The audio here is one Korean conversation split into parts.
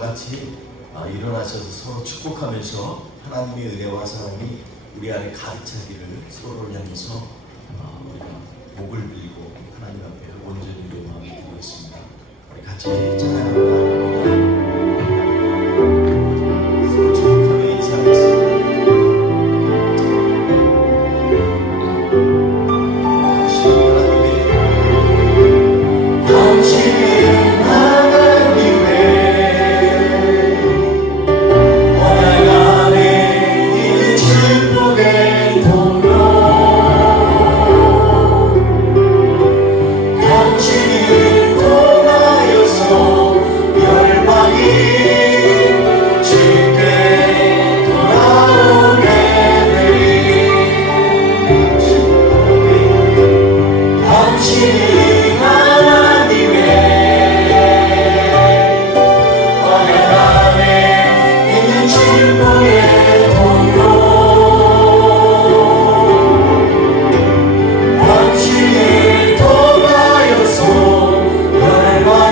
같이 일어나셔서 서로 축복하면서 하나님의 은혜와 사랑이 우리 안에 가득 차기를 서로를 향해서 우리가 목을 들고 하나님 앞에 온전히 요구하게 되겠습니다. 우리 같이 찬양합니다.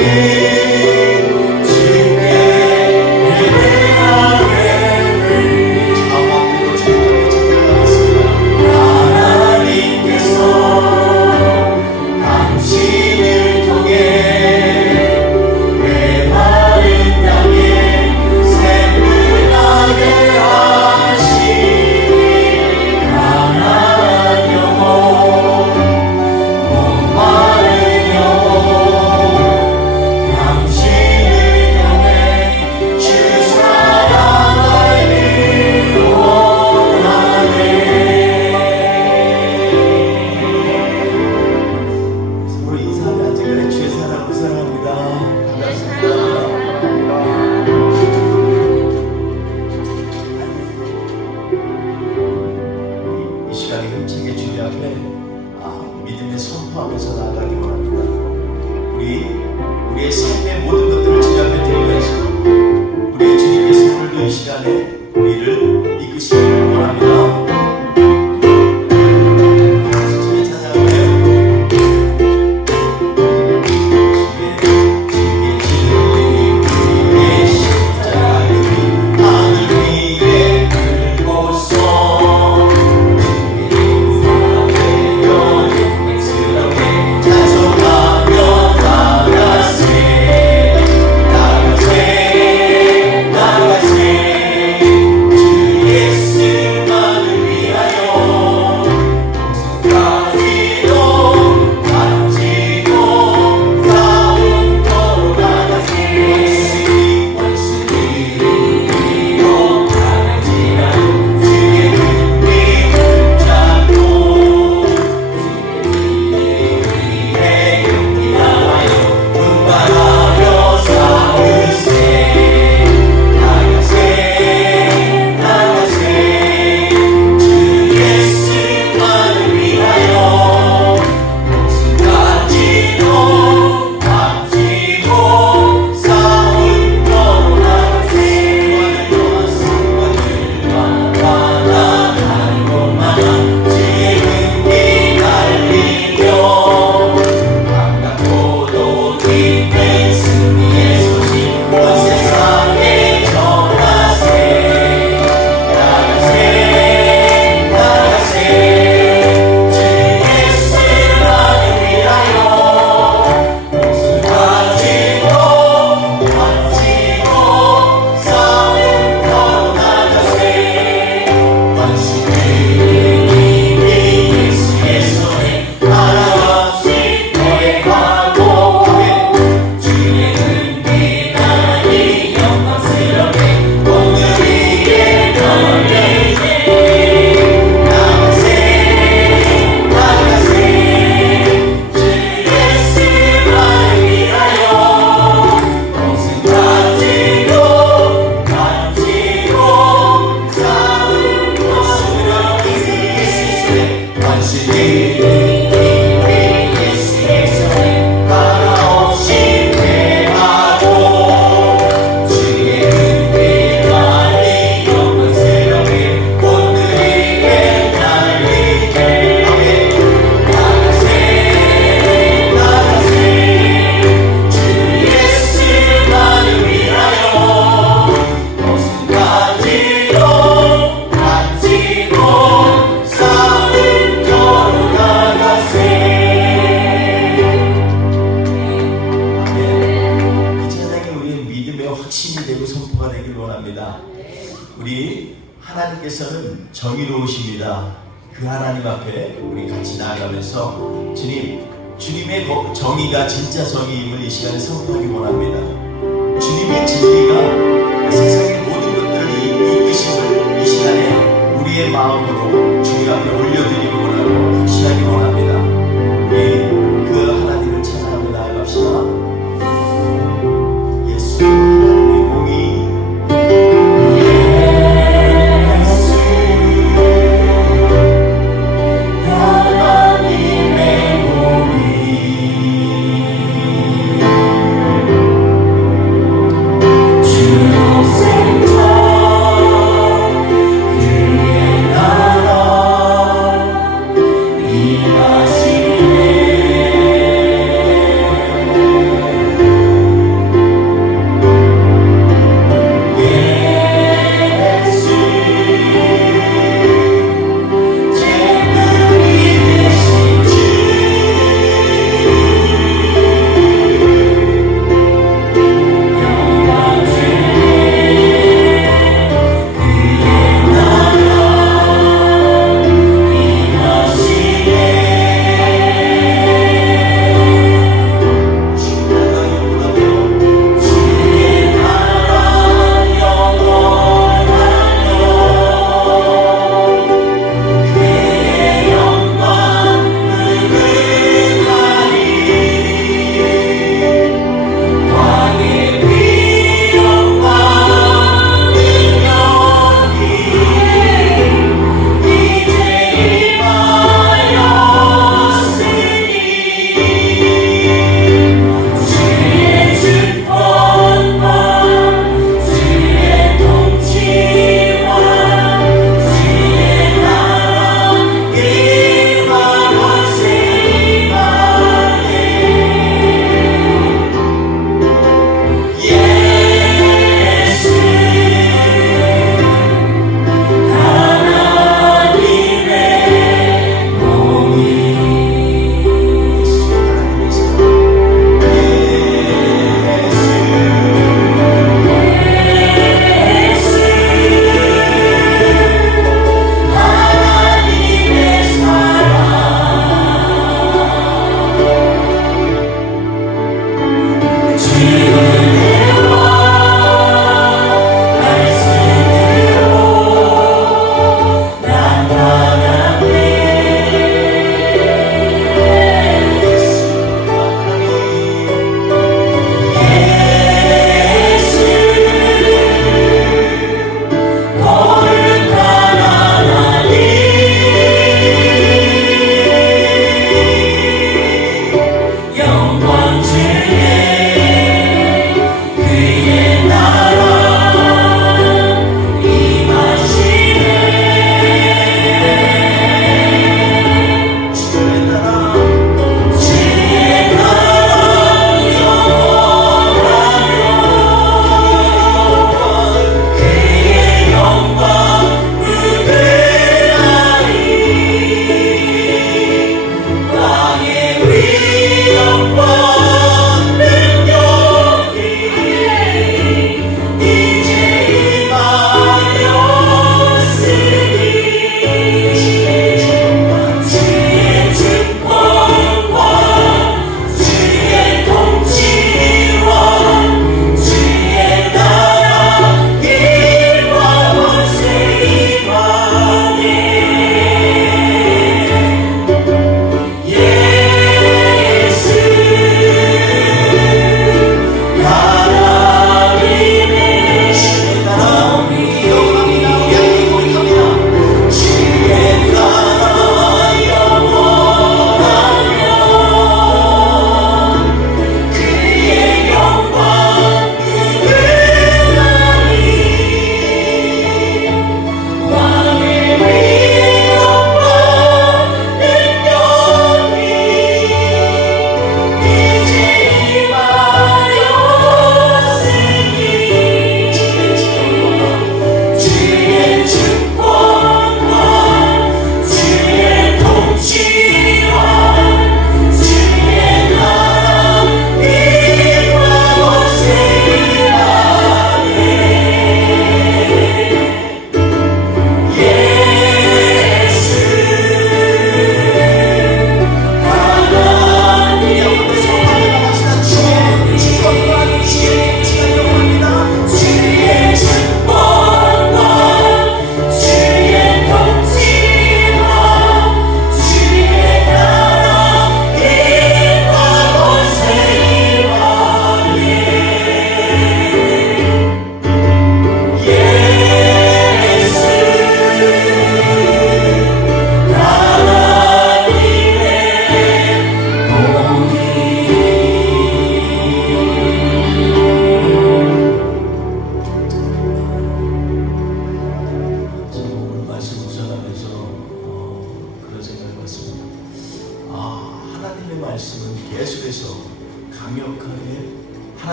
Yeah. 확신이 되고 선포가 되길 원합니다. 우리 하나님께서는 정의로우십니다. 그 하나님 앞에 우리 같이 나아가면서 주님의 정의가 진짜 정의임을 이 시간에 선포하기 원합니다. 주님의 진리가 세상의 모든 것들을 이끄심을 이 시간에 우리의 마음으로 주님 앞에 올려드리기 원하고 확신하기 원합니다. 우리 그 하나님을 찬양하며 나아갑시다. 예수 하나님의 공의 예수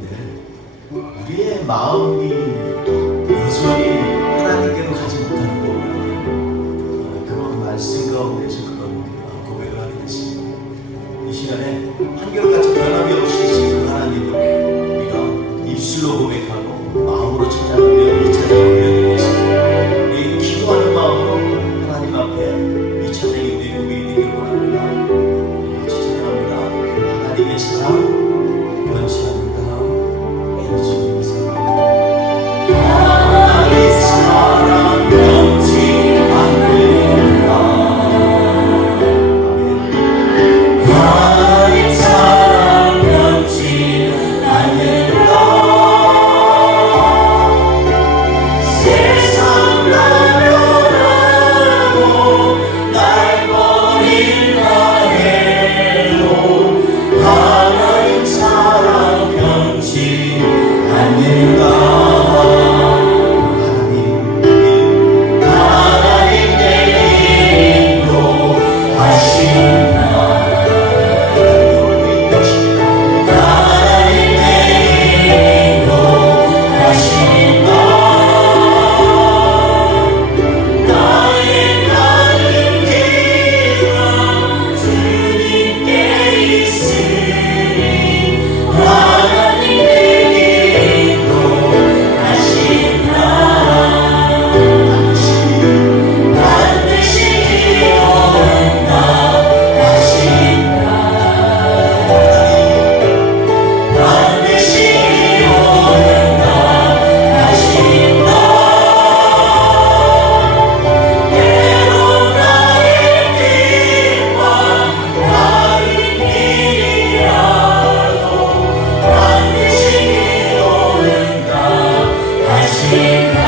하는데 우리의 마음이 여전히 하나님께로 가지 못하는 거구나. 그런 말씀 가운데서 그런 고백을 하게 됐습니다. 이 시간에 한결같이 변함이 없이 지금 하나님을 우리가 입술로 고백하고 마음으로 찬양하며 이 찬양을 올려드리겠습니다. 우리 기도하는 마음으로 하나님 앞에 이 찬양이 되고 되기를 원합니다. 같이 찬양합니다. 하나님의 사랑 변치 않는다. 예수님의 사랑. 하나님의 사랑 변치 않는다. 하나님 사랑 변치 않는다. 세상 나면하고 날 버린다 해도 하나님 사랑 변치 않는다. 하나님 내게 인도하신다. 하나님 내게 인도하신다. 나의 가는 길은 주님께 있으니 하나님 내게 인도하신다. 반드시 이루어낸다 하신다. 반드시 이루어낸다 하신다. 때로 나의 길과 다른 길이라도 반드시 이루어낸다 하신다.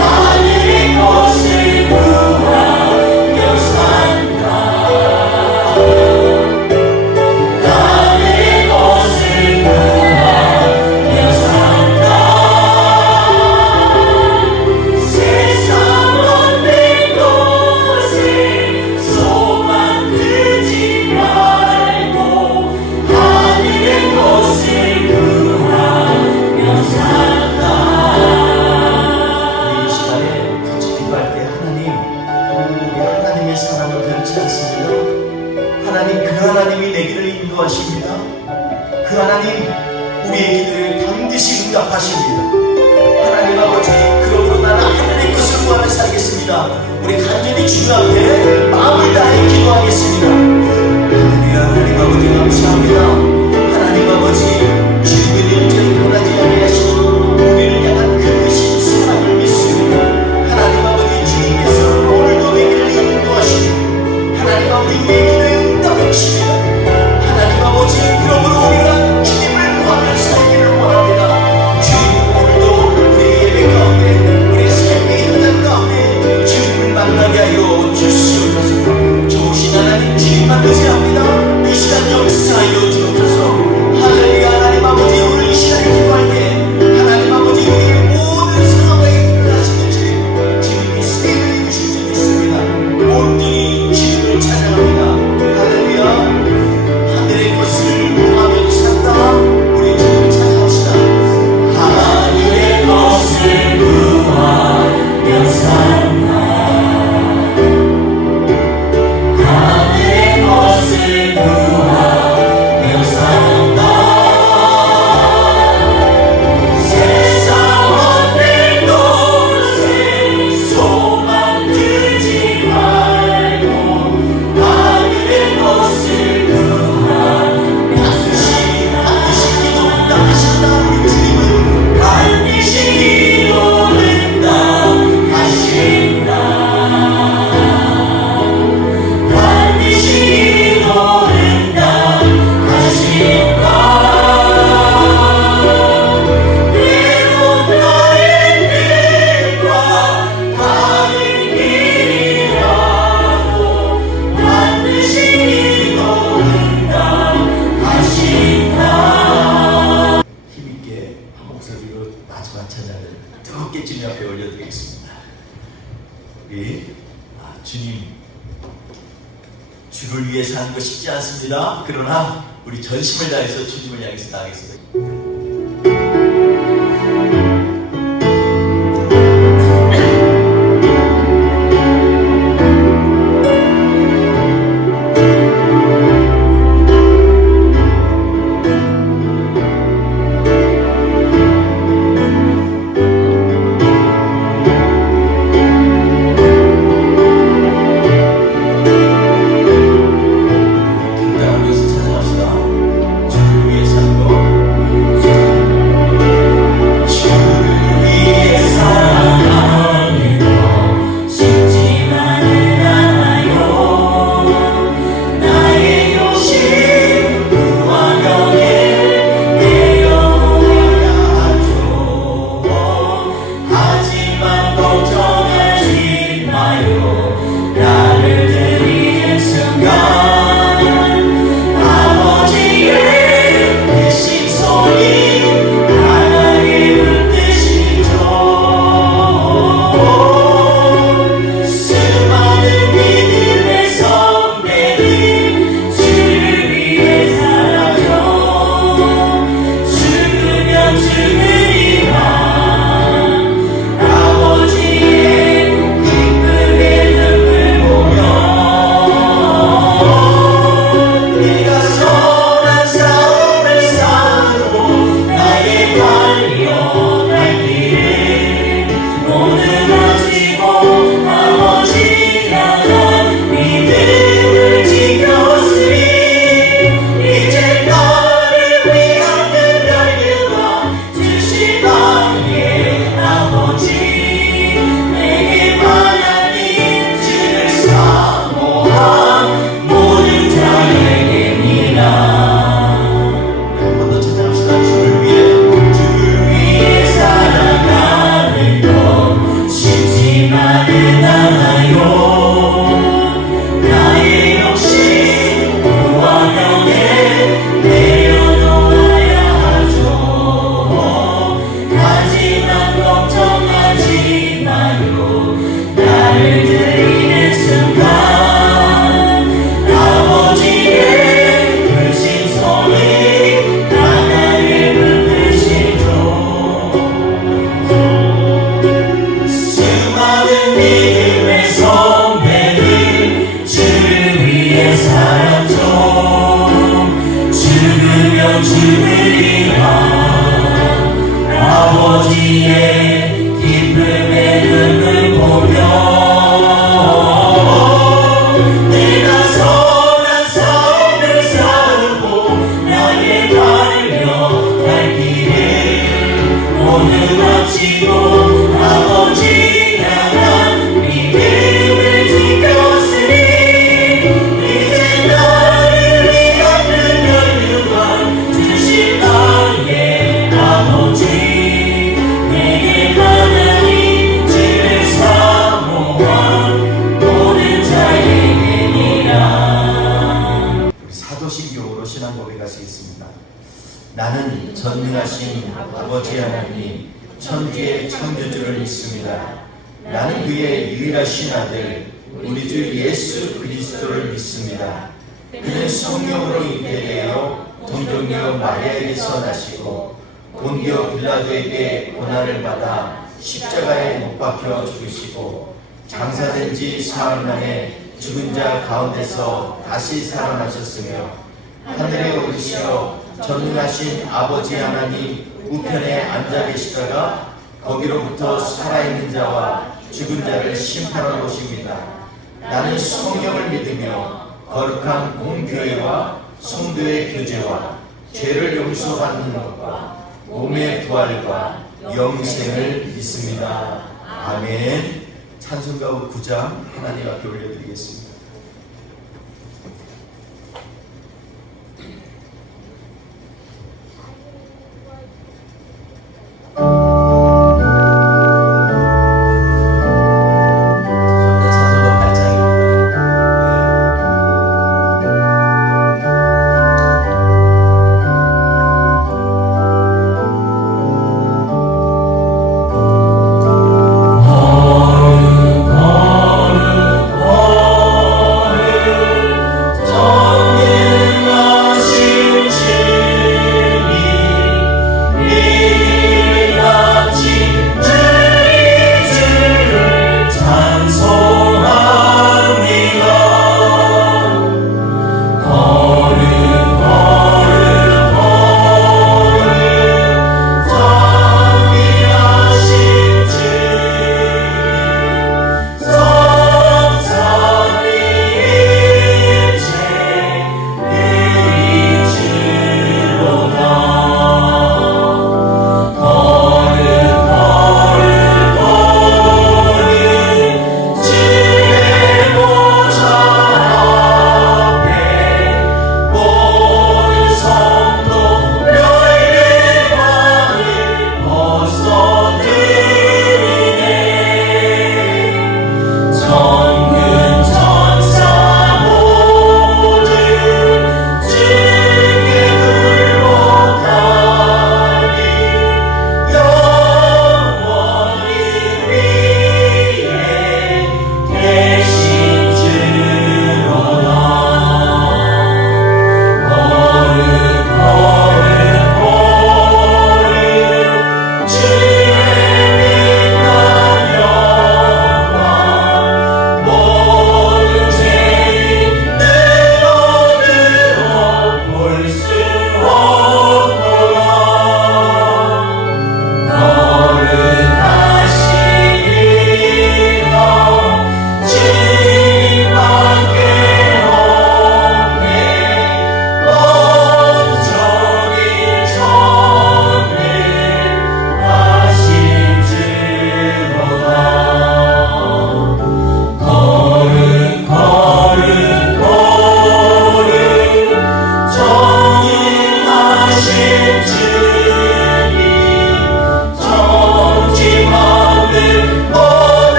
하늘의 것을 구하며 산다. 하늘의 것을 구하며 산다. 세상 만든 것에 소망 두지 말고 하늘의 것을 구하며 산다. 이 시간에 같이 기도할 때 하나님, 우리 하나님의 사랑을 변치 않습니다. 하나님, 그 하나님이 내 길을 인도하십니다. 그 하나님, 우리의 기도를 반드시 응답하십니다. 하나님 아버지, 그러므로 나는 하늘의 것을 구하며 살겠습니다. 우리 간절히 주님 앞에 마음을 다해 기도하겠습니다. 할렐루야. 하나님 아버지 감사합니다. 하나님 아버지, 주님의 영적인 변하지 아니하시고 우리를 향한 그 크신 사랑을 믿습니다. 하나님 아버지, 주님께서 오늘도 내 길을 인도하시고 하나님 아버지 내 길을 응답하십니다. 하나님 아버지, 그러므로 우리가 주님을 구하며 살기를 원합니다. 주님, 오늘도 우리의 예배 가운데 우리의 삶의 현장 가운데 주님을 만나게 하여 주시옵소서. 좋으신 하나님, 주님만 의지합니다. 이 시간 역사하여 주옵소서. 할렐루야. 하나님 아버지, 오늘 이 시간에 기도할 때 하나님 아버지, 우리의 모든 상황에 필요하시는 주님이 세임을 입으실 수 있습니다. 온전히 주님을 찬양합니다. 할렐루야. 하늘의 것을 구하며 산다. 우리 주님을 찬양합시다. 하늘의 것을 구하며 산다. 하늘의 것을 구하며 산다. 세상 만든 것에 소망 두지 말고 하늘의 것을 구하며 반드시 기도 응답하신다. 우리 주님은 반드시 이루어낸다 하신다. 반드시 이루어낸다 하신다. 때로 나의 길과 다른 길이라도 반드시 이루어낸다 하신다. 힘있게 한 목소리로 마지막 찬양을 뜨겁게 주님 앞에 올려드리겠습니다. 우리 주님, 주를 위해 사는 거 쉽지 않습니다. 그러나 우리 전심을 다해서 주님을 향해서 나가겠습니다. 나는 전능하신 아버지 하나님 천지의 창조주를 믿습니다. 나는 그의 유일하신 아들 우리 주 예수 그리스도를 믿습니다. 그는 성령으로 잉태되어 동정녀 마리아에게서 나시고 본디오 빌라도에게 고난을 받아 십자가에 못 박혀 죽으시고 장사된 지 사흘 만에 죽은 자 가운데서 다시 살아나셨으며 하늘에 오르시어 전능하신 아버지 하나님 우편에 앉아 계시다가 거기로부터 살아있는 자와 죽은 자를 심판하러 오십니다. 나는 성령을 믿으며 거룩한 공교회와 성도의 교제와 죄를 용서받는 것과 몸의 부활과 영생을 믿습니다. 아멘. 찬송가 9장 하나님 앞에 올려드리겠습니다.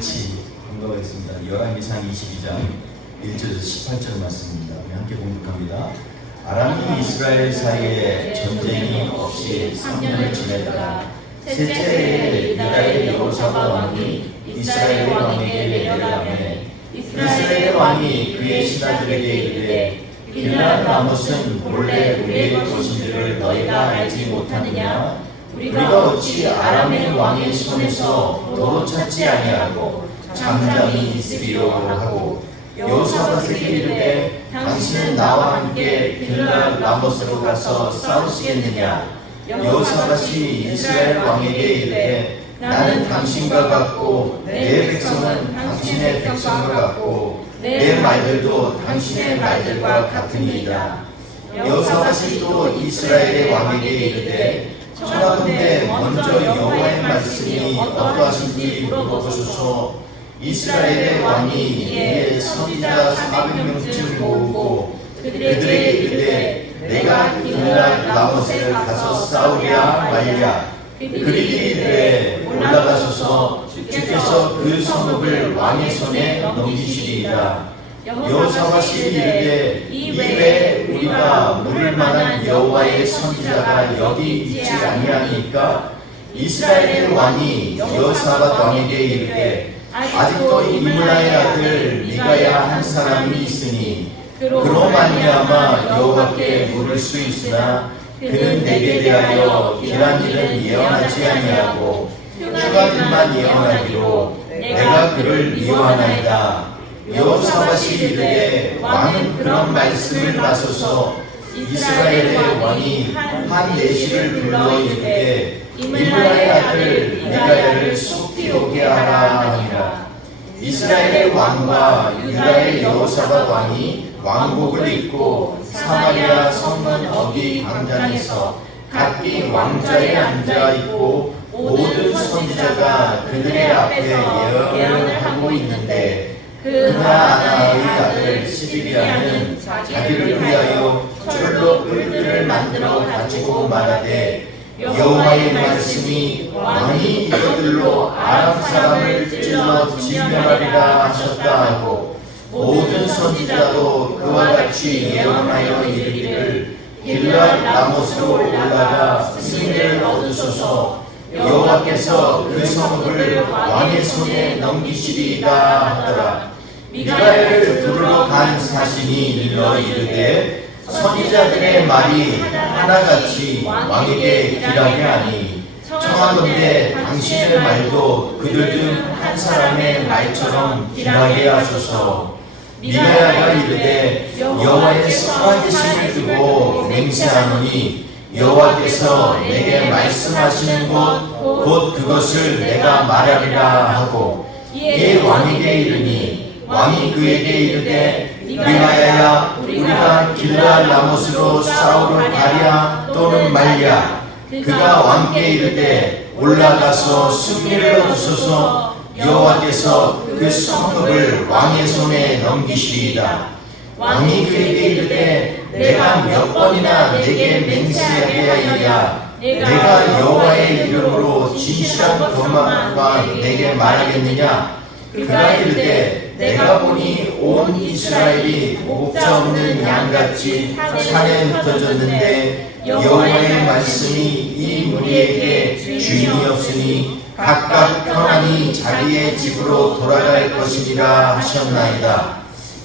같이 공부하겠습니다. 열왕기상 22장 1절에서 18절 말씀입니다. 우리 함께 공독합니다. 아람이 이스라엘 사이에 전쟁이 없이 3년을 지내다가 셋째 해에 유다의 여호사밧 왕이 이스라엘 왕에게 내려가매 이스라엘 왕이 그의 신하들에게 이르되 길앗 라못은 본래 우리의 것인지를 너희가 알지 못하느냐? 우리가 어찌 아람의 왕의 손에서 도로 찾지 아니하고 잠잠히 있으리요 하고 여호사밧에게 이르되 당신은 나와 함께 길앗 라못으로 가서 싸우시겠느냐? 여호사밧이 이스라엘 왕에게 이르되 나는 당신과 같고 내 백성은 당신의 백성과 같고 내 말들도 당신의 말들과 같으니이다. 여호사밧이 또 이스라엘의 왕에게 이르되 청하건대 먼저 여호와의 말씀이 어떠하신지 물어보소서. 이스라엘의 왕이 이에 선지자 400명쯤 모으고 그들에게 이르되 내가 길앗 라못에 가서 싸우랴 말랴. 그들이 이르되 올라가소서. 주께서 그 성읍을 왕의 손에 넘기시리이다. 여호사밧이 이르되 이외에 우리가 물을 만한 여호와의 선지자가 여기 있지 아니하니까? 이스라엘의 왕이 여호사밧 왕에게 이르되 아직도 이므라의 아들 미가야 한 사람이 있으니 그로 말미암아 여호와께 물을 수 있으나 그는 내게 대하여 이러한 일은 예언하지 아니하고 휴가들만 예언하기로 내가 그를 미워하나이다. 여호사밧이 이르되 왕은 그런 말씀을 나서서 이스라엘의 왕이 한 내시를 불러 이르되 이므라의 아들 미가야를 속히 오게 하라 하니라. 이스라엘의 왕과 유다의 여호사밧 왕이 왕복을 입고 사마리아 성문 어디 광장에서 각기 왕좌에 앉아 있고 모든 선지자가 그들의 앞에 예언을 하고 있는데 그나아나의 아들 시드기야는 자기를 위하여 철로 뿔들을 만들어 가지고 말하되 여호와의 말씀이 왕이 이것들로 아람 사람을 찔러 진멸하리라 하셨다 하고 모든 선지자도 그와 같이 예언하여 이르기를 길앗 라못으로 올라가 승리를 얻으소서. 여호와께서 그 성읍을 왕의 손에 넘기시리이다 하더라. 미가야를 부르러 간 사신이 일러 이르되 선지자들의 말이 하나같이 왕에게 길하게 하니 청하건대 당신의 말도 그들 중 한 사람의 말처럼 길하게 하소서. 미가야가 이르되 여호와의 살아계심을 두고 맹세하노니 여호와께서 내게 말씀하시는 곧 그것을 내가 말하리라 하고 이에 왕에게 이르니 왕이 그에게 이르되 미가야야 우리가 길앗 라못으로 싸우러 가랴 또는 말랴. 그가 왕께 이르되 올라가서 승리를 얻으소서. 여호와께서 그 성읍을 왕의 손에 넘기시리이다. 왕이 그에게 이르되 내가 몇 번이나 내게 맹세하게 하리라. 내가 여호와의 이름으로 진실한 것만 내게 말하겠느냐? 그가 이르되 내가 보니 온 이스라엘이 목자 없는 양같이 산에 흩어졌는데 여호와의 말씀이 이 무리에게 주인이 없으니 각각 편안히 자기의 집으로 돌아갈 것이니라 하셨나이다.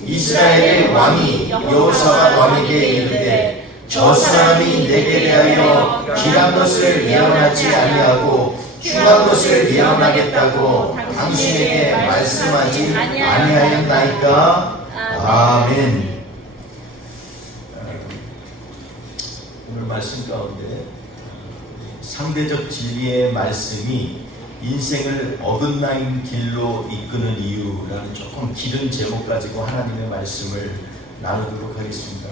이스라엘의 왕이 여호사밧 왕에게 이르되 저 사람이 내게 대하여 길한 것을 예언하지 아니하고 흉한 것을 예언하겠다고 당신에게 말씀하지 아니하였나이까? 아멘. 오늘 말씀 가운데 상대적 진리의 말씀이 인생을 어긋나인 길로 이끄는 이유라는 조금 길은 제목 가지고 하나님의 말씀을 나누도록 하겠습니다.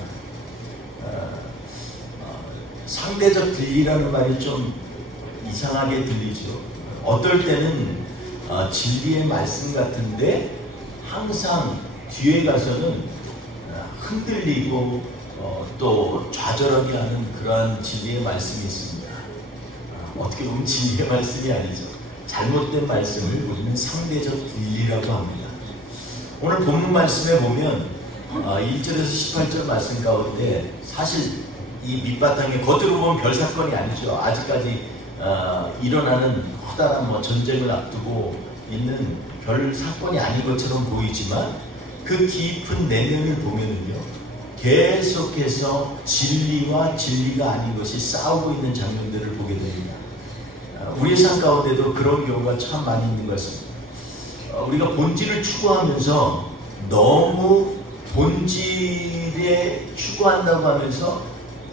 상대적 진리라는 말이 좀 이상하게 들리죠. 어떨 때는 진리의 말씀 같은데 항상 뒤에 가서는 흔들리고 또 좌절하게 하는 그러한 진리의 말씀이 있습니다. 어떻게 보면 진리의 말씀이 아니죠. 잘못된 말씀을 우리는 상대적 진리라고 합니다. 오늘 본문 말씀에 보면 1절에서 18절 말씀 가운데 사실 이 밑바탕에 겉으로 보면 별 사건이 아니죠. 아직까지 일어나는 커다란 전쟁을 앞두고 있는 별 사건이 아닌 것처럼 보이지만 그 깊은 내면을 보면은요, 계속해서 진리와 진리가 아닌 것이 싸우고 있는 장면들을 보게 됩니다. 우리의 삶 가운데도 그런 경우가 참 많이 있는 것 같습니다. 우리가 본질을 추구하면서 너무 본질에 추구한다고 하면서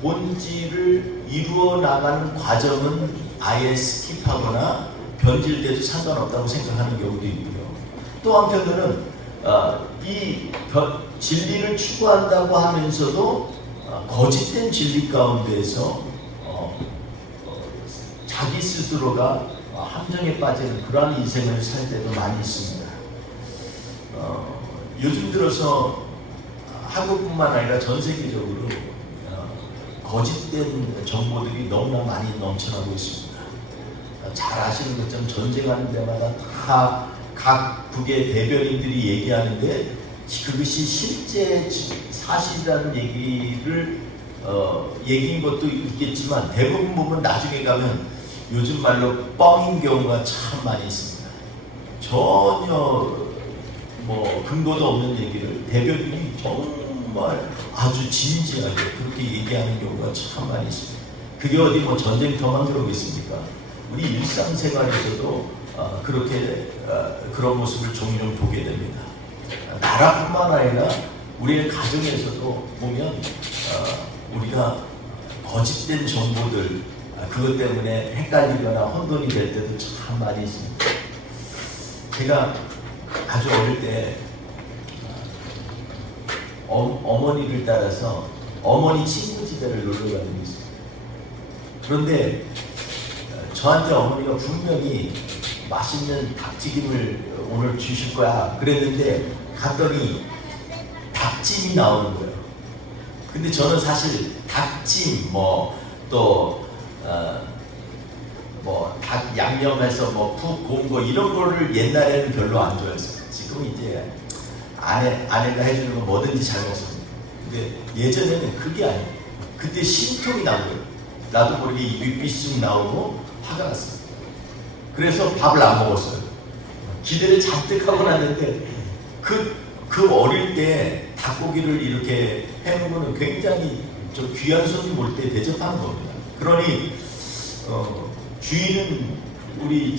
본질을 이루어 나가는 과정은 아예 스킵하거나 변질돼도 상관없다고 생각하는 경우도 있고요. 또 한편으로는 이 진리를 추구한다고 하면서도 거짓된 진리 가운데서 자기 스스로가 함정에 빠지는 그러한 인생을 살 때도 많이 있습니다. 요즘 들어서 한국뿐만 아니라 전 세계적으로 거짓된 정보들이 너무나 많이 넘쳐나고 있습니다. 잘 아시는 것처럼 전쟁하는 데마다 다 각국의 대변인들이 얘기하는데 그것이 실제 사실이라는 얘기인 것도 있겠지만 대부분 보면 나중에 가면 요즘 말로 뻥인 경우가 참 많이 있습니다. 전혀 근거도 없는 얘기를 대변인이 정말 아주 진지하게 그렇게 얘기하는 경우가 참 많이 있습니다. 그게 어디 전쟁터만 그러겠습니까? 우리 일상생활에서도 그렇게 그런 모습을 종종 보게 됩니다. 나라뿐만 아니라 우리의 가정에서도 보면 우리가 거짓된 정보들 그것 때문에 헷갈리거나 혼돈이 될 때도 참 많이 있습니다. 제가 아주 어릴 때 어머니를 따라서 어머니 친구 집에를 놀러 가는 게 있어요. 그런데 저한테 어머니가 분명히 맛있는 닭튀김을 오늘 주실 거야 그랬는데 갔더니 닭찜이 나오는 거예요. 근데 저는 사실 닭찜 닭 양념해서 푹 고운 거 이런 거를 옛날에는 별로 안 좋아했어요. 지금 이제 아내가 해주는 거 뭐든지 잘 먹습니다. 근데 예전에는 그게 아니에요. 그때 심통이 난 거예요. 나도 모르게 입이 삐쑥 나오고 화가 났어요. 그래서 밥을 안 먹었어요. 기대를 잔뜩 하고 났는데 그 어릴 때 닭고기를 이렇게 해놓은 거는 굉장히 좀 귀한 손님 올 때 대접하는 겁니다. 그러니 주인은 우리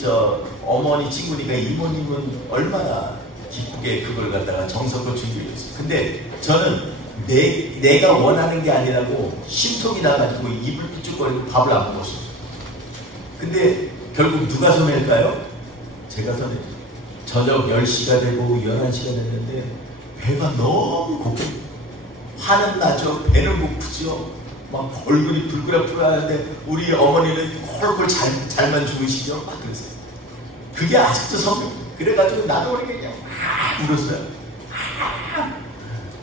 어머니 친구니까 이모님은 얼마나 기쁘게 그걸 갖다가 정성껏 준비했어요. 근데 저는 내가 원하는 게 아니라고 심통이 나가지고 입을 삐죽거리고 밥을 안 먹었어요. 근데 결국 누가 손해일까요? 제가 손해죠. 저녁 10시가 되고 11시가 됐는데 배가 너무 고프고 화는 나죠. 배는 고프죠. 막 얼굴이 불그락불그락하는데 우리 어머니는 콜콜 잘만 주무시죠. 막 그랬어요. 그게 아직도 성격. 그래가지고 나도 모르게 그냥 울었어요.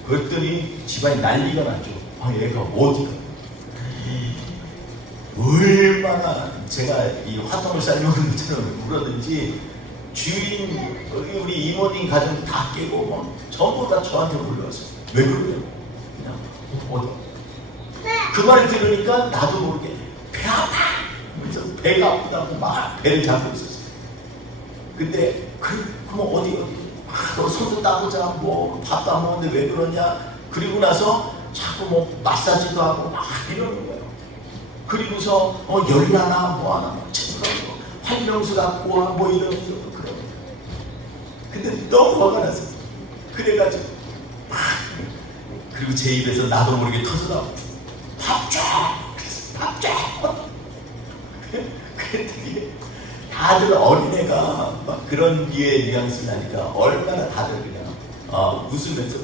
그랬더니 집안이 난리가 났죠. 얘가 어디가 얼마나 제가 이 화통을 삶는 것처럼 울었는지 주인 우리 이모님 가정 다 깨고 전부 다 저한테 올라왔어요. 왜 그래요? 그냥 어디 그 말을 들으니까 나도 모르게 배 아파! 그래서 배가 아프다고 막 배를 잡고 있었어요. 근데 그럼 어디 너 손도 따보자 밥도 안 먹는데 왜 그러냐. 그리고 나서 자꾸 마사지도 하고 막 이러는 거예요. 그리고서 열나나 뭐하나 챙겨가고 환경수 갖고 와 이러면서 그러고. 근데 너무 화가 났어요. 그래가지고 그리고 제 입에서 나도 모르게 터져나오고 밥 줘! 그래서 밥 줘! 그랬더니 다들 어린애가 막 그런 류의 뉘앙스를 하니까 얼마나 다들 그냥 웃으면서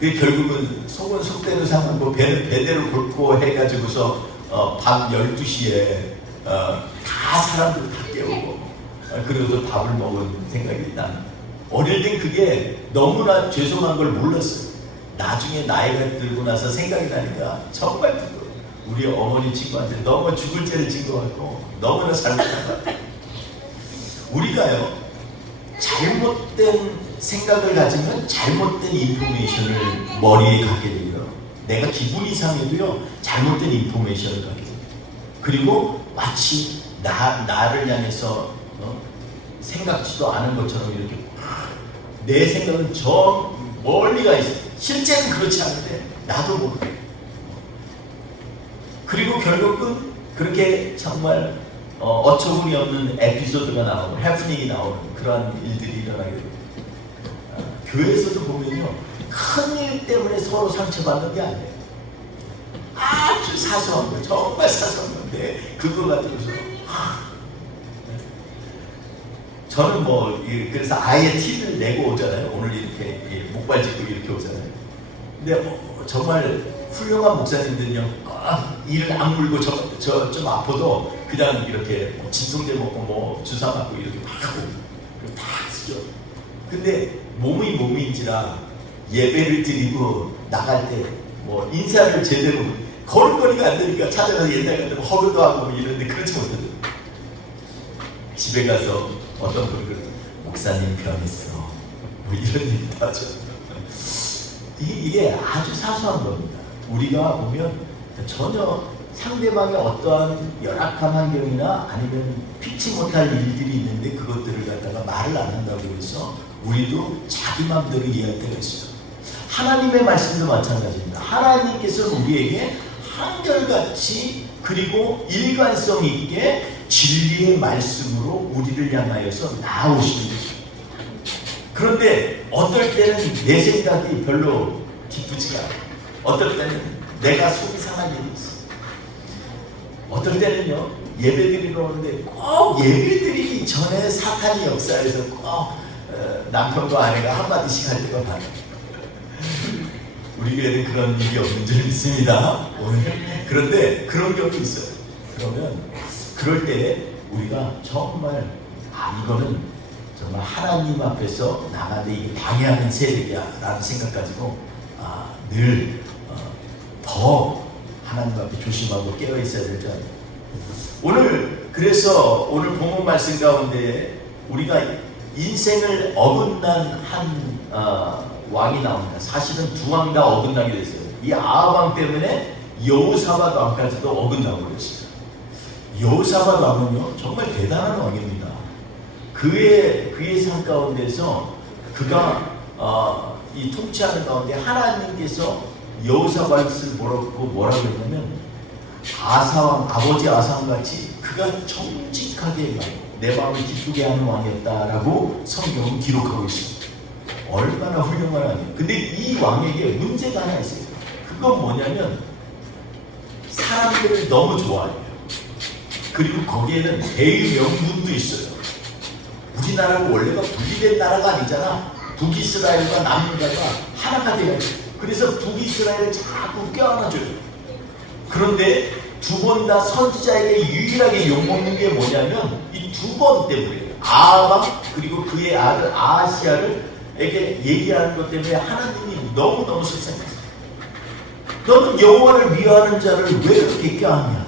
그게 결국은 속은 속대로 상하고 배는 배대로 곪고 해가지고서 밤 12시에 다 사람들 다 깨우고 그러고서 밥을 먹은 생각이 납니다. 어릴 땐 그게 너무나 죄송한 걸 몰랐어요. 나중에 나이가 들고 나서 생각이 나니까 정말 우리 어머니 친구한테 너무 죽을 죄를 진 것 같고 너무나 잘못한 것 같아요. 우리가요 잘못된 생각을 가지면 잘못된 인포메이션을 머리에 갖게 되고요. 내가 기분이 상해도요 잘못된 인포메이션을 갖게 됩니다. 그리고 마치 나를 향해서 생각지도 않은 것처럼 이렇게 내 생각은 저 멀리가 있어요. 실제는 그렇지 않은데 나도 모르고. 그리고 결국은 그렇게 정말 어처구니 없는 에피소드가 나오고 해프닝이 나오는 그러한 일들이 일어나게 됩니다. 교회에서도 보면요 큰일 때문에 서로 상처받는 게 아니에요. 아주 사소한 거예요. 정말 사소한 건데 그거 가지고서 저는 그래서 아예 티를 내고 오잖아요. 오늘 이렇게 목발 짚고 이렇게 오잖아요. 근데 정말 훌륭한 목사님들은요 이를 안 물고 저 좀 아파도 그냥 이렇게 진통제 먹고 주사 맞고 이렇게 막 하고 다 쓰죠. 근데 몸인지라 예배를 드리고 나갈 때 인사를 제대로 걸음걸이가 안 되니까 찾아가서 옛날 같으면 허그도 하고 이러는데 그렇지 못해요. 집에 가서 어떤 분이 목사님 변했어 이런 얘기도 하죠. 이게 아주 사소한 겁니다. 우리가 보면 전혀 상대방의 어떠한 열악한 환경이나 아니면 피치 못할 일들이 있는데 그것들을 갖다가 말을 안 한다고 해서 우리도 자기 마음대로 이해할 때가 있어요. 하나님의 말씀도 마찬가지입니다. 하나님께서 우리에게 한결같이 그리고 일관성 있게 진리의 말씀으로 우리를 향하여서 나아오십니다. 그런데 어떨 때는 내 생각이 별로 기쁘지가 않아요. 어떨 때는 내가 속이 상한 일이 있어요. 어떨 때는요 예배드리러 오는데 꼭 예배드리기 전에 사탄이 역사해서 꼭 남편과 아내가 한마디씩 할 때가 많아요. 우리 교회는 그런 일이 없는 줄 믿습니다. 오늘 그런데 그런 경우 있어요. 그러면 그럴 때 우리가 정말 이거는 정말 하나님 앞에서 나가는데 이게 방해하는 세력이야 라는 생각 가지고 늘 더 하나님 앞에 조심하고 깨어 있어야 될 줄 압니다. 그래서 오늘 본문 말씀 가운데 우리가 인생을 어긋난 한 왕이 나옵니다. 사실은 두 왕 다 어긋나게 됐어요. 이 아합 왕 때문에 여호사밧 왕까지도 어긋나고 그랬어요. 여호사밧 왕은요 정말 대단한 왕입니다. 그의 삶 가운데서 그가 이 통치하는 가운데 하나님께서 여호사밧을 뭐라고 했냐면 아사왕 아버지 아사왕같이 그가 정직하게 내 마음을 기쁘게 하는 왕이었다라고 성경은 기록하고 있습니다. 얼마나 훌륭한 왕이에요. 근데 이 왕에게 문제가 하나 있어요. 그건 뭐냐면 사람들을 너무 좋아해요. 그리고 거기에는 대의 명분도 있어요. 우리나라가 원래가 분리된 나라가 아니잖아. 북이스라엘과 남유다가 하나가 되어야 돼요. 그래서 북이스라엘을 자꾸 껴안아줘요. 그런데 두 번 다 선지자에게 유일하게 욕먹는 게 뭐냐면 이 두 번 때문에 아합 그리고 그의 아들 아하시아에게 얘기하는 것 때문에 하나님이 너무너무 속상했어요. 너는 여호와를 미워하는 자를 왜 그렇게 껴안냐?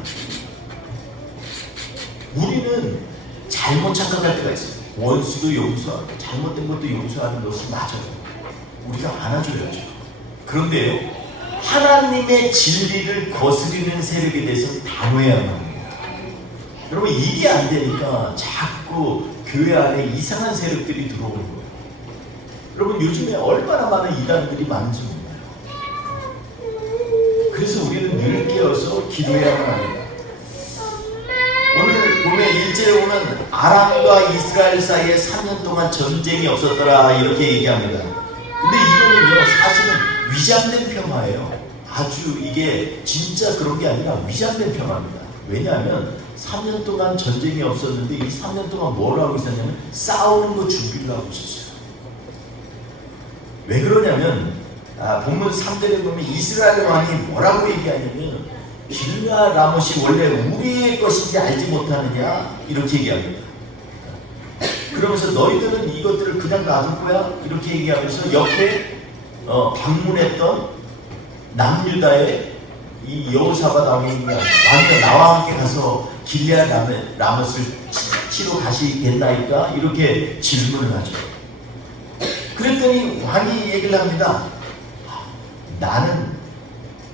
우리는 잘못 착각할 때가 있어요. 원수도 용서하고 잘못된 것도 용서하는 것이 맞아요. 우리가 안아줘야죠. 그런데요 하나님의 진리를 거스르는 세력에 대해서 단호해야만 합니다. 여러분 이게 안 되니까 자꾸 교회 안에 이상한 세력들이 들어오는 거예요. 여러분 요즘에 얼마나 많은 이단들이 많은지 몰라요. 그래서 우리는 늘 깨어서 기도해야만 합니다. 오늘 보면 1절에 보면 아람과 이스라엘 사이에 3년 동안 전쟁이 없었더라 이렇게 얘기합니다. 근데 이거는요 사실은 위장된 평화예요. 아주 이게 진짜 그런 게 아니라 위장된 평화입니다. 왜냐하면 3년 동안 전쟁이 없었는데 이 3년 동안 뭘 하고 있었냐면 싸우는 거 준비를 하고 있었어요. 왜 그러냐면 본문 3절에 보면 이스라엘 왕이 뭐라고 얘기하냐면 길라 라못이 원래 우리의 것인지 알지 못하느냐 이렇게 얘기합니다. 그러면서 너희들은 이것들을 그냥 놔둘 거야? 이렇게 얘기하면서 옆에 방문했던 남유다의 이 여호사밧 왕이 왕이가 나와 함께 가서 길리앗 라못을 치러 가시겠나이까? 이렇게 질문을 하죠. 그랬더니 왕이 얘기를 합니다. 나는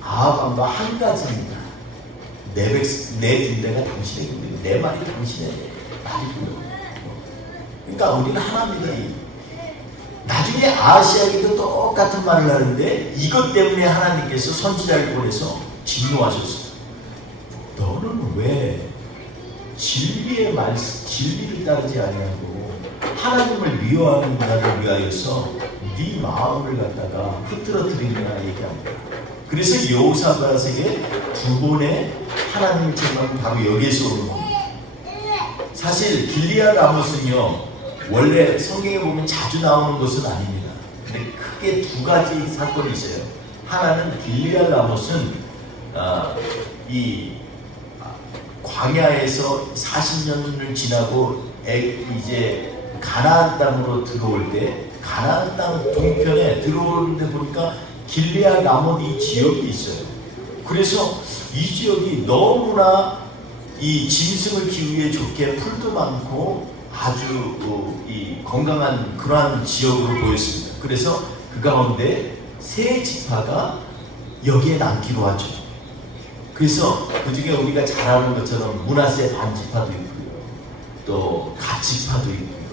아합 왕과 한 가지입니다. 내 군대가 당신의 군대고 내 말이 당신의 말이고요. 그러니까 우리는 하나입니다. 나중에 아하시아에게도 똑같은 말을 하는데 이것 때문에 하나님께서 선지자를 보내서 진노하셨어요. 너는 왜 진리의 진리를 따르지 아니하고 하나님을 미워하는 자를 위하여서 네 마음을 갖다가 흐트러뜨리느냐 얘기합니다. 그래서 여호사밧에게 두 번의 하나님의 책망은 바로 여기에서 오는 겁니다. 사실 길리앗 라못은요, 원래 성경에 보면 자주 나오는 것은 아닙니다. 근데 크게 두 가지 사건이 있어요. 하나는 길리앗 라못은 이 광야에서 40년을 지나고 이제 가나안 땅으로 들어올 때 가나안 땅 동편에 들어오는데 보니까 길리앗 라못 이 지역이 있어요. 그래서 이 지역이 너무나 이 짐승을 키우기에 좋게 풀도 많고 아주 이 건강한 그러한 지역으로 보였습니다. 그래서 그 가운데 세 지파가 여기에 남기로 하죠. 그래서 그 중에 우리가 잘 아는 것처럼 므낫세 반지파도 있고요, 또 갓지파도 있고요.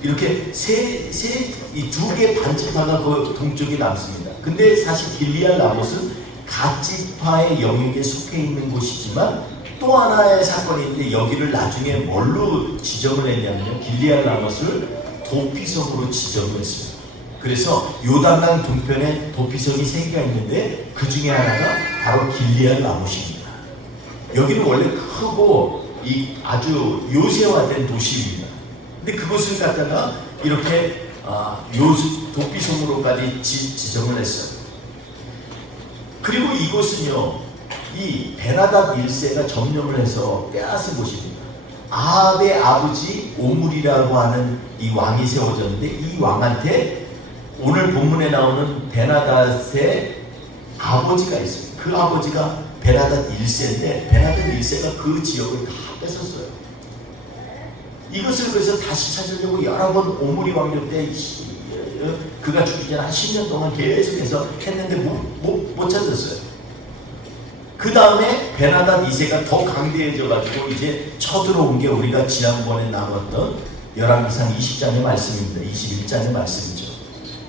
이렇게 이 두 개 반지파가 그 동쪽에 남습니다. 근데 사실 길리앗 라못은 갓지파의 영역에 속해 있는 곳이지만 또 하나의 사건이 있는데 여기를 나중에 뭘로 지정을 했냐면요, 길리앗 라못을 도피성으로 지정을 했어요. 그래서 요단강 동편에 도피성이 세 개가 있는데 그 중에 하나가 바로 길리앗 라못입니다. 여기는 원래 크고 아주 요새화된 도시입니다. 근데 그것을 갖다가 이렇게 도피성으로까지 지정을 했어요. 그리고 이곳은요, 이 베나닷 1세가 점령을 해서 빼앗은 곳입니다. 아합의 아버지 오므리라고 하는 이 왕이 세워졌는데 이 왕한테 오늘 본문에 나오는 베나닷의 아버지가 있어요. 그 아버지가 베나닷 1세인데 베나닷 1세가 그 지역을 다 뺏었어요. 이것을 그래서 다시 찾으려고 여러 번 오므리 왕조 때 그가 죽기 전에 한 10년 동안 계속해서 했는데 못 찾았어요. 그 다음에 베나닷 2세가 더 강대해져가지고 이제 쳐들어온 게 우리가 지난번에 나눴던 열왕기상 20장의 말씀입니다. 21장의 말씀이죠.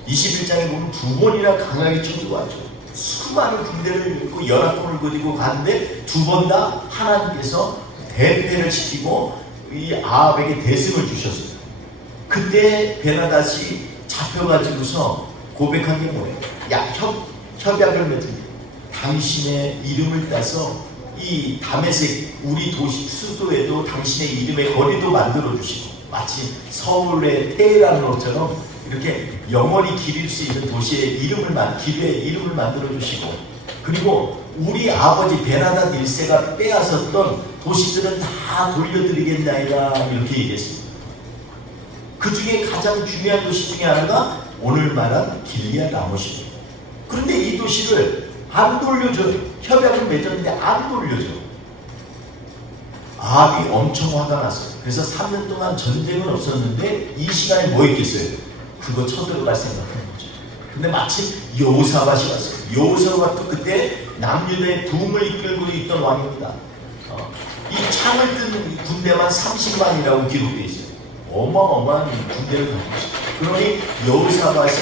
21장에 보면 두 번이나 강하게 쳐들어왔죠. 수많은 군대를 잃고 연합군을 거두고 가는데 두 번 다 하나님께서 대패를 시키고 이 아합에게 대승을 주셨어요. 그때 베나닷이 잡혀가지고서 고백한 게 뭐예요? 협약을 맺은 당신의 이름을 따서 이 다메섹 우리 도시 수도에도 당신의 이름의 거리도 만들어 주시고 마치 서울의 테헤란으로처럼 이렇게 영원히 기릴 수 있는 도시의 길의 이름을 만들어 주시고, 그리고 우리 아버지 베나닷 1세가 빼앗았던 도시들은 다 돌려드리겠나이다 이렇게 얘기했습니다. 그 중에 가장 중요한 도시 중에 하나가 오늘 말한 길리앗 라못입니다. 그런데 이 도시를 안 돌려줘요. 협약을 맺었는데 안 돌려줘. 아합이 엄청 화가 났어요. 그래서 3년 동안 전쟁은 없었는데 이 시간에 뭐 있겠어요? 그거 쳐들어갈 생각하는 거죠. 근데 마침 여호사밧이 왔어요. 여호사밧도 그때 남유다의 붐을 이끌고 있던 왕입니다. 이 창을 든 군대만 30만이라고 기록되어 있어요. 어마어마한 군대를 갖고 있어요. 그러니 여호사밧이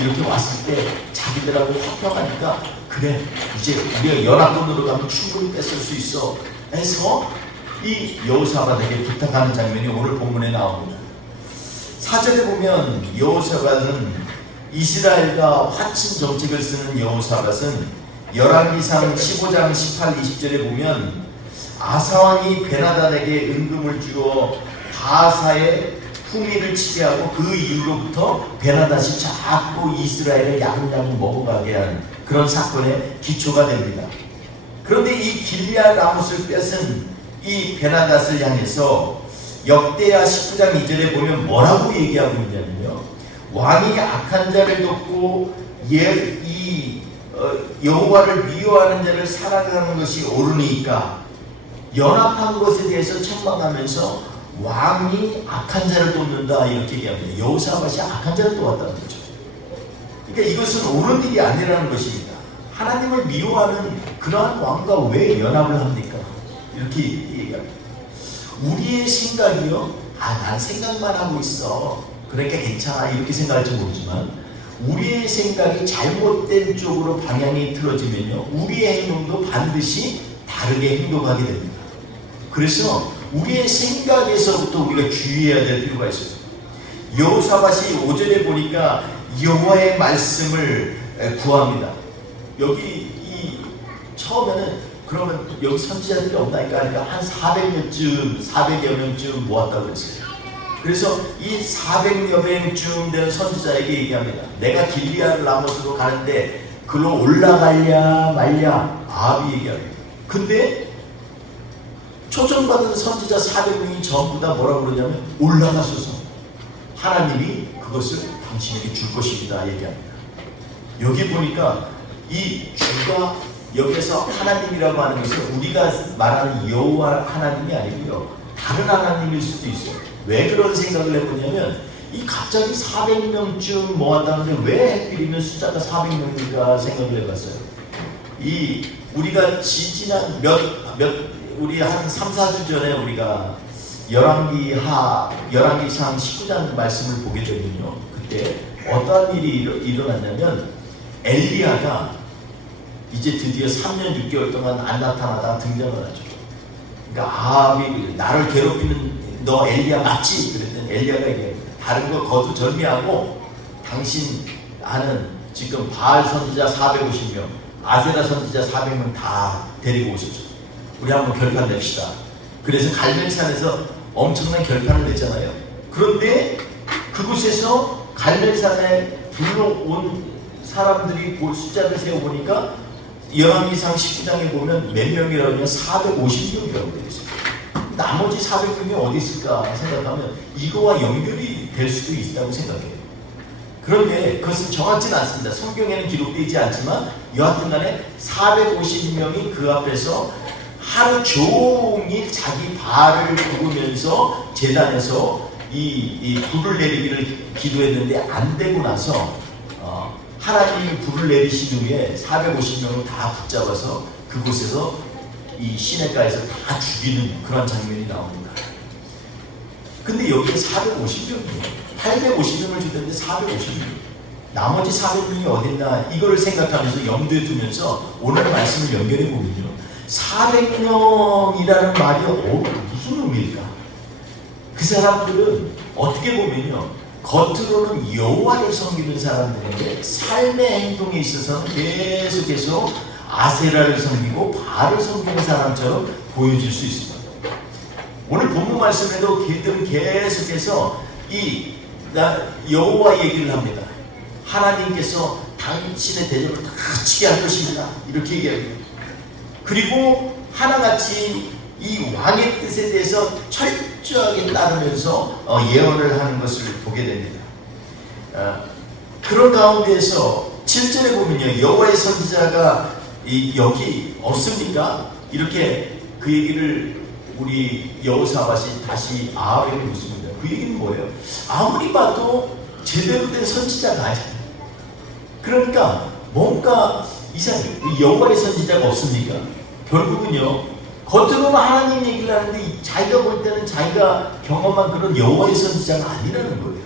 이렇게 왔을 때 자기들하고 화평하니까 그래, 이제 우리가 연합군으로 가면 충분히 뺏을 수 있어 해서 이 여호사밧에게 부탁하는 장면이 오늘 본문에 나옵니다. 4절에 보면 여호사밧은 이스라엘과 화친 정책을 쓰는 여호사밧은 열왕기상 15장 18, 20절에 보면 아사왕이 베나닷에게 은금을 주어 바하사의 풍미를 치게 하고 그 이후로부터 베나닷이 자꾸 이스라엘을 야금야금 먹어가게 하는 그런 사건의 기초가 됩니다. 그런데 이 길리앗 라못을 뺏은 이 베나닷을 향해서 역대하 19장 2절에 보면 뭐라고 얘기하고 있냐면요, 왕이 악한 자를 돕고 이 여호와를 미워하는 자를 사랑하는 것이 옳으니까 연합한 것에 대해서 책망하면서 왕이 악한 자를 돕는다 이렇게 얘기합니다. 여호사밧이 악한 자를 도왔다는 거죠. 그러니까 이것은 옳은 일이 아니라는 것입니다. 하나님을 미워하는 그러한 왕과 왜 연합을 합니까? 이렇게 얘기합니다. 우리의 생각이요, 난 생각만 하고 있어, 그러니까 괜찮아, 이렇게 생각할지 모르지만 우리의 생각이 잘못된 쪽으로 방향이 틀어지면요, 우리의 행동도 반드시 다르게 행동하게 됩니다. 그래서 우리의 생각에서부터 우리가 주의해야 될 필요가 있어요. 여호사밧이 5절에 보니까 여호와의 말씀을 구합니다. 여기 처음에는 그러면 여기 선지자들이 없나니까, 그러니까 한 400여 명쯤 모았다고 그랬어요. 그래서 이 400여 명쯤 되는 선지자에게 얘기합니다. 내가 길리앗 라못으로 가는데 그로 올라갈랴 말랴. 아합이 얘기합니다. 근데 초청받은 선지자 400명이 전부 다 뭐라고 그러냐면 올라가소서, 하나님이 그것을 당신에게 줄 것입니다 얘기합니다. 여기 보니까 이 주가 여기에서 하나님이라고 하는 것은 우리가 말하는 여호와 하나님이 아니고요, 다른 하나님일 수도 있어요. 왜 그런 생각을 해보냐면 이 갑자기 400명쯤 모았다는데 왜 하필이면 숫자가 400명인가 생각을 해봤어요. 이 우리가 지난 우리 한 3, 4주 전에 우리가 열왕기상 19장 말씀을 보게 되면요, 그때 어떠한 일이 일어났냐면 엘리야가 이제 드디어 3년 6개월 동안 안 나타나다가 등장을 하죠. 그러니까 아합이 나를 괴롭히는 너 엘리야 맞지? 그랬더니 엘리야가 얘기합니다. 다른 거 거두절미하고 당신 아는 지금 바알 선지자 450명, 아세라 선지자 400명 다 데리고 오셨죠. 우리 한번 결판 냅시다. 그래서 갈멜산에서 엄청난 결판을 냈잖아요. 그런데 그곳에서 갈멜산에 불러온 사람들이 숫자를 세어보니까 열왕기상 19장에 보면 몇 명이라고 하면 450명이라고 되어 있어요. 나머지 400명이 어디 있을까 생각하면 이거와 연결이 될 수도 있다고 생각해요. 그런데 그것은 정확지는 않습니다. 성경에는 기록되지 않지만 여하튼 간에 450명이 그 앞에서 하루 종일 자기 발을 굽으면서 제단에서 이 불을 내리기를 기도했는데 안 되고 나서 하나님이 불을 내리신 후에 450명을 다 붙잡아서 그곳에서 이 시냇가에서 다 죽이는 그런 장면이 나옵니다. 근데 여기에 450명이에요. 850명을 주던데 450명. 나머지 400명이 어딨나 이걸 생각하면서 염두에 두면서 오늘 말씀을 연결해 보면요, 400명이라는 말이 무슨 의미일까? 그 사람들은 어떻게 보면요, 겉으로는 여호와를 섬기는 사람들인데 삶의 행동에 있어서는 계속해서 아세라를 섬기고 바알을 섬기는 사람처럼 보여질 수 있습니다. 오늘 본문 말씀에도 계속해서 여호와 얘기를 합니다. 하나님께서 당신의 대접을 다 치게 할 것입니다. 이렇게 얘기합니다. 그리고 하나같이 이 왕의 뜻에 대해서 철저하게 따르면서 예언을 하는 것을 보게 됩니다. 그런 가운데에서 7절에 보면요, 여호와의 선지자가 여기 없습니까? 이렇게 그 얘기를 우리 여호사밧이 다시 아합에게 묻습니다. 그 얘기는 뭐예요? 아무리 봐도 제대로 된 선지자가 아니잖아요. 그러니까 뭔가 이상해요. 여호와의 선지자가 없습니까? 결국은요, 겉으로는 하나님 얘기를 하는데 자기가 볼 때는 자기가 경험한 그런 여호와의 선지자가 아니라는 거예요.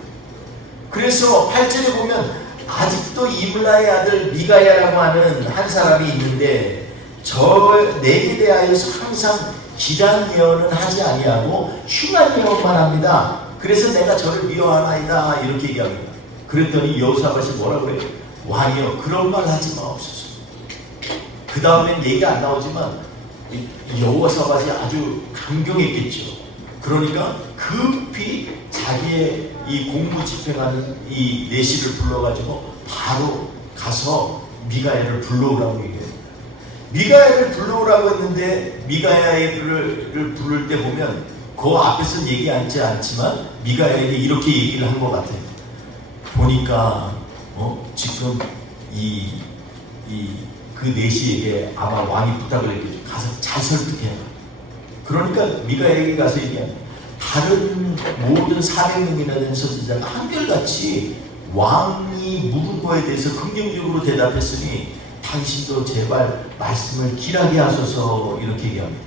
그래서 8절에 보면 아직도 이블라의 아들 미가야라고 하는 한 사람이 있는데 내게 대하여서 항상 기란 예언은 하지 아니하고 흉한 예언만 합니다. 그래서 내가 저를 미워하나이다 이렇게 얘기합니다. 그랬더니 여호사밧이 뭐라고 해요? 왕이여, 그런 말 하지 마옵소서. 그 다음엔 얘기 안 나오지만 여호사밧이 아주 감격했겠죠. 그러니까 급히 자기의 이 공부 집행하는 이 내시를 불러가지고 바로 가서 미가야를 불러오라고 얘기합니다. 미가야를 불러오라고 했는데 미가야를 부를 때 보면 그 앞에서 얘기하지 않지만 미가야에게 이렇게 얘기를 한 것 같아요. 보니까 지금 이 그 내시에게 아마 왕이 부탁을 했겠죠. 가서 잘 설득해라. 그러니까 미가에게 가서 얘기합니다. 다른 모든 400명이나 되는 선지자가 한결같이 왕이 묻은 거에 대해서 긍정적으로 대답했으니 당신도 제발 말씀을 길하게 하소서 이렇게 얘기합니다.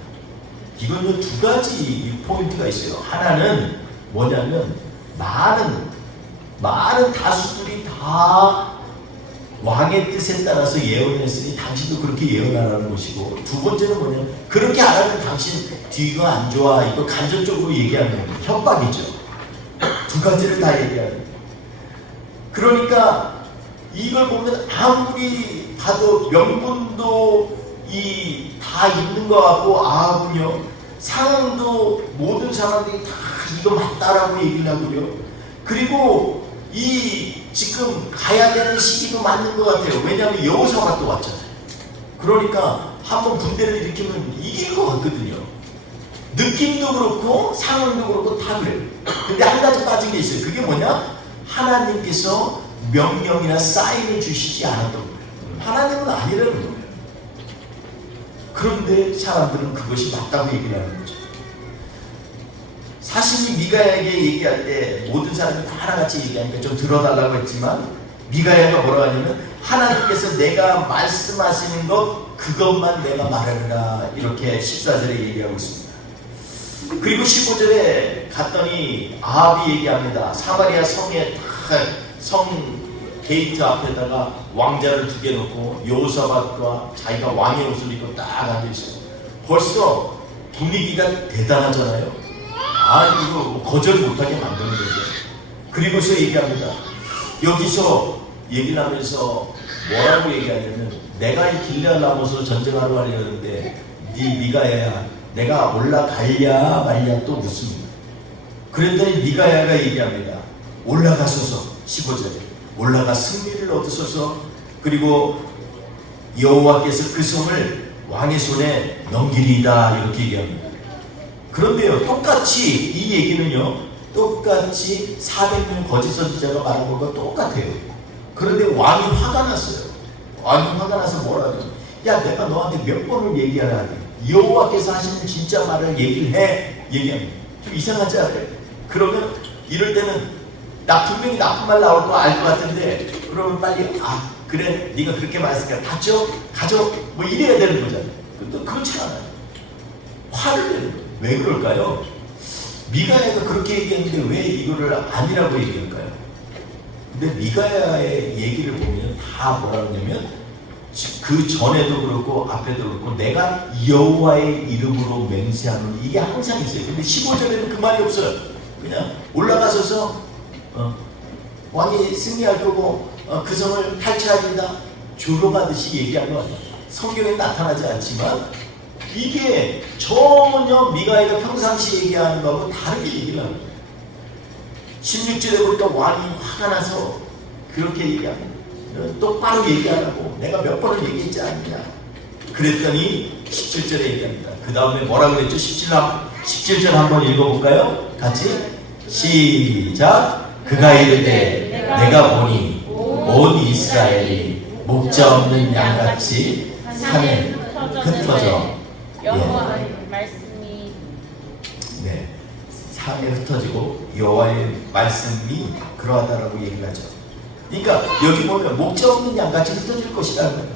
이건 두 가지 포인트가 있어요. 하나는 뭐냐면 많은 다수들이 다 왕의 뜻에 따라서 예언했으니 당신도 그렇게 예언하라는 것이고, 두 번째는 뭐냐면 그렇게 안 하면 당신 뒤가 안 좋아, 이거 간접적으로 얘기하는 겁니다. 협박이죠. 두 가지를 다 얘기하는 거예요. 그러니까 이걸 보면 아무리 봐도 명분도 다 있는 것 같고, 아하군요, 상황도 모든 사람들이 다 이거 맞다라고 얘기를 하고요. 그리고 지금 가야 되는 시기도 맞는 것 같아요. 왜냐하면 여호사밧도 왔잖아요. 그러니까 한번 분대를 일으키면 이길 것 같거든요. 느낌도 그렇고 상황도 그렇고 다 그래요. 근데 한 가지 빠진 게 있어요. 그게 뭐냐? 하나님께서 명령이나 사인을 주시지 않았던 거예요. 하나님은 아니라는 거예요. 그런데 사람들은 그것이 맞다고 얘기를 하는 거죠. 사실 미가야에게 얘기할 때 모든 사람이 다 하나같이 얘기하니까 좀 들어달라고 했지만, 미가야가 뭐라고 하냐면 하나님께서 내가 말씀하시는 것 그것만 내가 말하리라, 이렇게 14절에 얘기하고 있습니다. 그리고 15절에 갔더니 아합이 얘기합니다. 사마리아 성에 성 게이트 앞에다가 왕자를 2개 놓고 여호사밧과 자기가 왕의 옷을 입고 딱 앉아있어요. 벌써 분위기가 대단하잖아요. 이거 거절 못하게 만드는 거죠. 그리고서 얘기합니다. 여기서 얘기를 하면서 뭐라고 얘기하냐면, 내가 이 길르앗 라못으로 전쟁하러 가려는데 네 미가야야, 내가 올라갈랴 말랴 또 묻습니다. 그랬더니 미가야가 얘기합니다. 올라가소서. 15절에 올라가 승리를 얻으소서. 그리고 여호와께서 그 성을 왕의 손에 넘기리이다, 이렇게 얘기합니다. 그런데요, 똑같이 이 얘기는요, 똑같이 400명 거짓 선지자가 말한 것과 똑같아요. 그런데 왕이 화가 났어요. 왕이 화가 나서 뭐라고? 야, 내가 너한테 몇 번을 얘기하라 하니 여호와께서 하시는 진짜 말을 얘기를 해. 얘기합니다. 좀 이상하지 않아요? 그러면 이럴 때는 분명히 나쁜 말 나올 거 알 것 같은데, 그러면 빨리 그래, 네가 그렇게 말했으니까 가져 뭐 이래야 되는 거잖아요. 근데 그렇지 않아요. 화를 내는 거예요. 왜 그럴까요? 미가야가 그렇게 얘기했는데 왜 이거를 아니라고 얘기할까요? 근데 미가야의 얘기를 보면 다 뭐라 그러냐면, 그 전에도 그렇고 앞에도 그렇고 내가 여호와의 이름으로 맹세하는, 이게 항상 있어요. 근데 15절에는 그 말이 없어요. 그냥 올라가서서 왕이 승리할 거고 그 성을 탈취합니다, 조롱하듯이 얘기한 거 아니에요. 성경에 나타나지 않지만 이게 전혀 미가야가 평상시 얘기하는 거하고 다르게 얘기를 하는 거예요. 16절에 보니까 왕이 화가 나서 그렇게 얘기합니다. 똑바로 얘기하라고 내가 몇 번을 얘기했지 않느냐. 그랬더니 17절에 얘기합니다. 그 다음에 뭐라고 그랬죠? 17절 한번 읽어볼까요? 같이 시작. 그가 이르되 내가 보니 온 이스라엘이 목자 없는 양같이 산에 흩어져, 여호와의 말씀이 산에 흩어지고 여호와의 말씀이 그러하다라고 얘기를 하죠. 그러니까 여기 보면 목자 없는 양같이 흩어질 것이라는 거예요.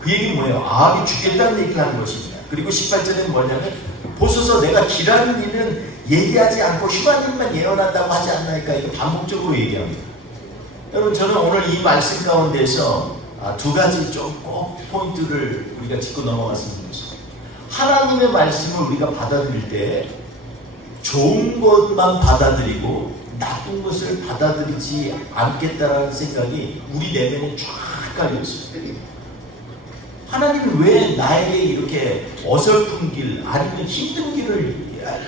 그 얘기는 뭐예요? 아합이 죽겠다는 얘기를 하는 것입니다. 그리고 18절에는 뭐냐면, 보소서 내가 길하는 일은 얘기하지 않고 흉한 일만 예언한다고 하지 않나니까, 이거 반복적으로 얘기합니다. 여러분, 저는 오늘 이 말씀 가운데서 두 가지 좀 꼭 포인트를 우리가 짚고 넘어갔으면 좋겠습니다. 하나님의 말씀을 우리가 받아들일 때 좋은 것만 받아들이고 나쁜 것을 받아들이지 않겠다라는 생각이 우리 내면에 쫙 깔려 있어요. 하나님은 왜 나에게 이렇게 어설픈 길, 아니면 힘든 길을,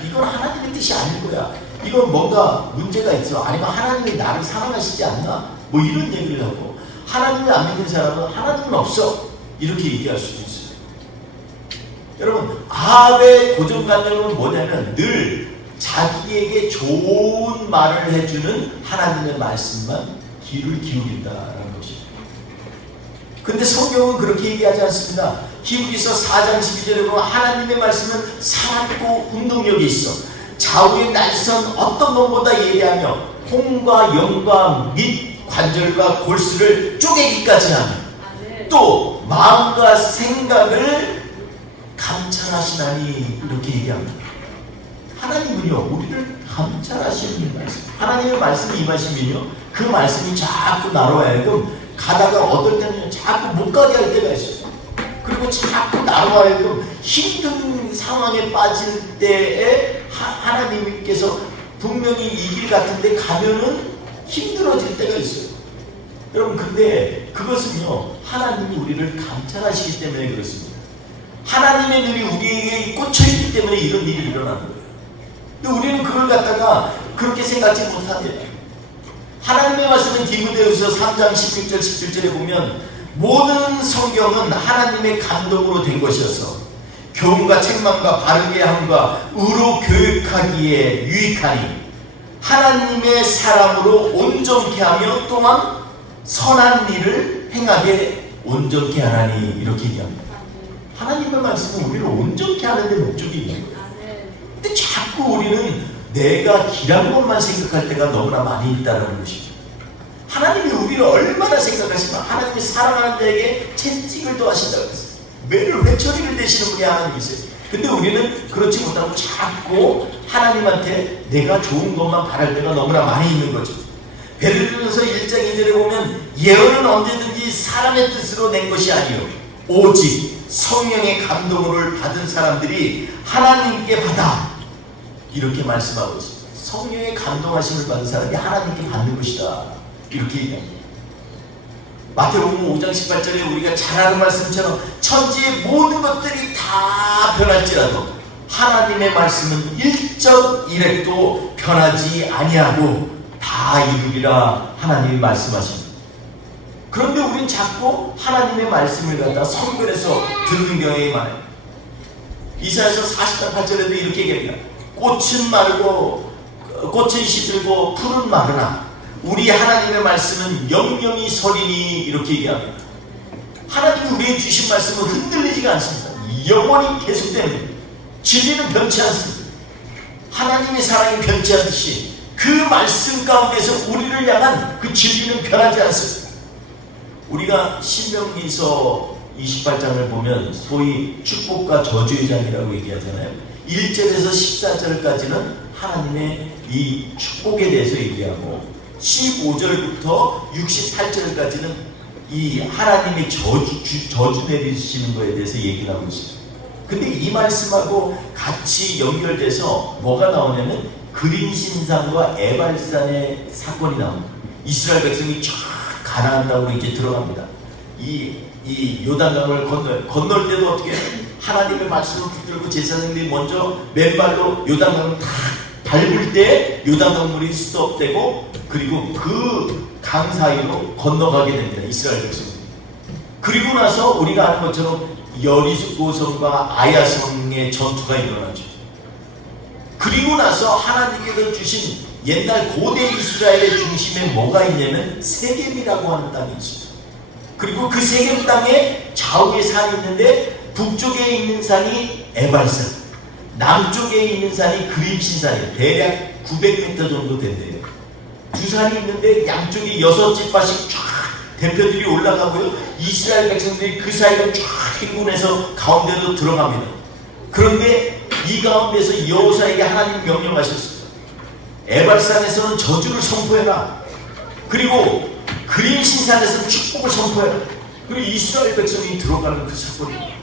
이건 하나님의 뜻이 아닐 거야, 이건 뭔가 문제가 있어, 아니면 하나님이 나를 사랑하시지 않나, 뭐 이런 얘기를 하고, 하나님을 안 믿는 사람은 하나님은 없어, 이렇게 얘기할 수도 있어요. 여러분, 아합의 고정관념은 뭐냐면 늘 자기에게 좋은 말을 해주는 하나님의 말씀만 귀를 기울인다라는 것입니다. 근데 성경은 그렇게 얘기하지 않습니다. 히브리서 4장 12절에 보면 하나님의 말씀은 살아있고 운동력이 있어 좌우의 날선 어떤 놈보다 예리하며 혼과 영과 및 관절과 골수를 쪼개기까지 하며 또 마음과 생각을 감찰하시나니 이렇게 얘기합니다. 하나님은요 우리를 감찰하시는 말씀, 하나님의 말씀이 임하시면요 그 말씀이 자꾸 나로 하여금 가다가 어떨 때는 자꾸 못 가게 할 때가 있어요. 그리고 자꾸 나로 하여금 힘든 상황에 빠질 때에 하나님께서 분명히 이 길 같은데 가면은 힘들어질 때가 있어요. 여러분 근데 그것은요 하나님이 우리를 감찰하시기 때문에 그렇습니다. 하나님의 눈이 우리에게 꽂혀있기 때문에 이런 일이 일어나는 거예요. 근데 우리는 그걸 갖다가 그렇게 생각지 못하대요. 하나님의 말씀은 디모데후서 3장 16절 17절에 보면 모든 성경은 하나님의 감동으로 된 것이어서 교훈과 책망과 바르게 함과 의로 교육하기에 유익하니 하나님의 사람으로 온전케 하며 또한 선한 일을 행하게 온전케 하나니 이렇게 얘기합니다. 하나님의 말씀은 우리를 온전케 하는 데 목적이 있는 거예요. 근데 자꾸 우리는 내가 길한 것만 생각할 때가 너무나 많이 있다는 것입니다. 하나님이 우리를 얼마나 생각하시면 하나님이 사랑하는 자에게 채찍을 더하신다고 했어요. 매를 회초리를 대시는 분이 하나님이세요. 근데 우리는 그렇지 못하고 자꾸 하나님한테 내가 좋은 것만 바랄 때가 너무나 많이 있는 거죠. 베드로전서 1장 2절에 보면 예언은 언제든지 사람의 뜻으로 낸 것이 아니요 오직 성령의 감동을 받은 사람들이 하나님께 받아 이렇게 말씀하고 있습니다. 성령의 감동하심을 받은 사람이 하나님께 받는 것이다 이렇게 얘기합니다. 마태복음 5장 18절에 우리가 잘 아는 말씀처럼 천지의 모든 것들이 다 변할지라도 하나님의 말씀은 일적 일획도 변하지 아니하고 다 이루리라 하나님이 말씀하십니다. 그런데 우린 자꾸 하나님의 말씀을 갖다 성경에서 듣는 경향이 많아요. 이사야서 40장 8절에도 이렇게 얘기합니다. 꽃은 마르고 꽃은 시들고 풀은 마르나 우리 하나님의 말씀은 영영이 서리니 이렇게 얘기합니다. 하나님이 우리에게 주신 말씀은 흔들리지가 않습니다. 영원히 계속되는 진리는 변치 않습니다. 하나님의 사랑이 변치 않듯이 그 말씀 가운데서 우리를 향한 그 진리는 변하지 않습니다. 우리가 신명기서 28장을 보면 소위 축복과 저주의 장이라고 얘기하잖아요. 1절에서 14절까지는 하나님의 이 축복에 대해서 얘기하고 15절부터 68절까지는 이 하나님의 저주 내리시는 것에 대해서 얘기를 하고 있습니다. 근데 이 말씀하고 같이 연결돼서 뭐가 나오냐면 그린 신상과 에발산의 사건이 나옵니다. 이스라엘 백성이 쫙 가나안 땅으로 이제 들어갑니다. 이 요단강을 건널 때도 어떻게 하나님의 말씀을 붙들고 제사장들이 먼저 맨발로 요단강을 다 밟을 때 요단강 물이 스톱되고 그리고 그 강 사이로 건너가게 됩니다. 이스라엘 백성들이. 그리고 나서 우리가 아는 것처럼 여리고성과 아야성의 전투가 일어나죠. 그리고 나서 하나님께서 주신 옛날 고대 이스라엘의 중심에 뭐가 있냐면 세겜이라고 하는 땅이 있습니다. 그리고 그 세겜 땅에 좌우에 산이 있는데 북쪽에 있는 산이 에발산, 남쪽에 있는 산이 그림신산이에요. 대략 900m 정도 된대요. 두 산이 있는데 양쪽에 6집밭씩 쫙 대표들이 올라가고요. 이스라엘 백성들이 그 사이로 쫙 행군해서 가운데로 들어갑니다. 그런데 이 가운데서 여호사에게 하나님 명령하셨습니다. 에발산에서는 저주를 선포해라. 그리고 그림신산에서는 축복을 선포해라. 그리고 이스라엘 백성이 들어가는 그 사건입니다.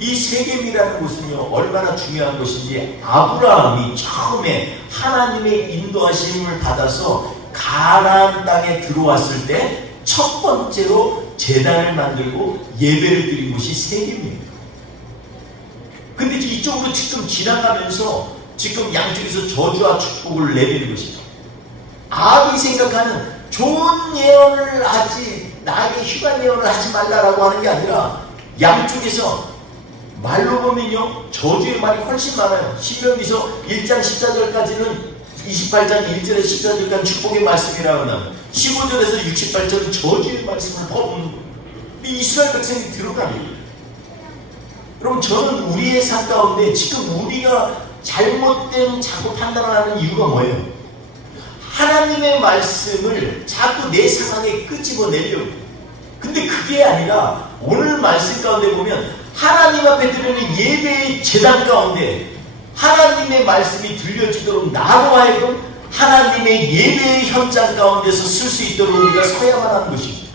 이 세겜이라는 곳은요 얼마나 중요한 것인지 아브라함이 처음에 하나님의 인도하심을 받아서 가나안 땅에 들어왔을 때 첫 번째로 제단을 만들고 예배를 드린 곳이 세겜입니다. 근데 이쪽으로 지금 지나가면서 지금 양쪽에서 저주와 축복을 내리는 것이죠. 아합이 생각하는 좋은 예언을 하지 나에게 휴가 예언을 하지 말라라고 하는 게 아니라 양쪽에서 말로 보면요 저주의 말이 훨씬 많아요. 신명기서 1장 14절까지는 28장 1절에서 14절까지 축복의 말씀이라고 나와요. 15절에서 68절은 저주의 말씀을 퍼붓는 거예요. 이 이스라엘 백성이 들어가니, 여러분, 저는 우리의 삶 가운데 지금 우리가 잘못된 자꾸 판단을 하는 이유가 뭐예요? 하나님의 말씀을 자꾸 내 상황에 끄집어내려고. 근데 그게 아니라 오늘 말씀 가운데 보면 하나님 앞에 드리는 예배의 제단 가운데 하나님의 말씀이 들려지도록 나로 하여금 하나님의 예배의 현장 가운데서 쓸 수 있도록 우리가 서야만 하는 것입니다.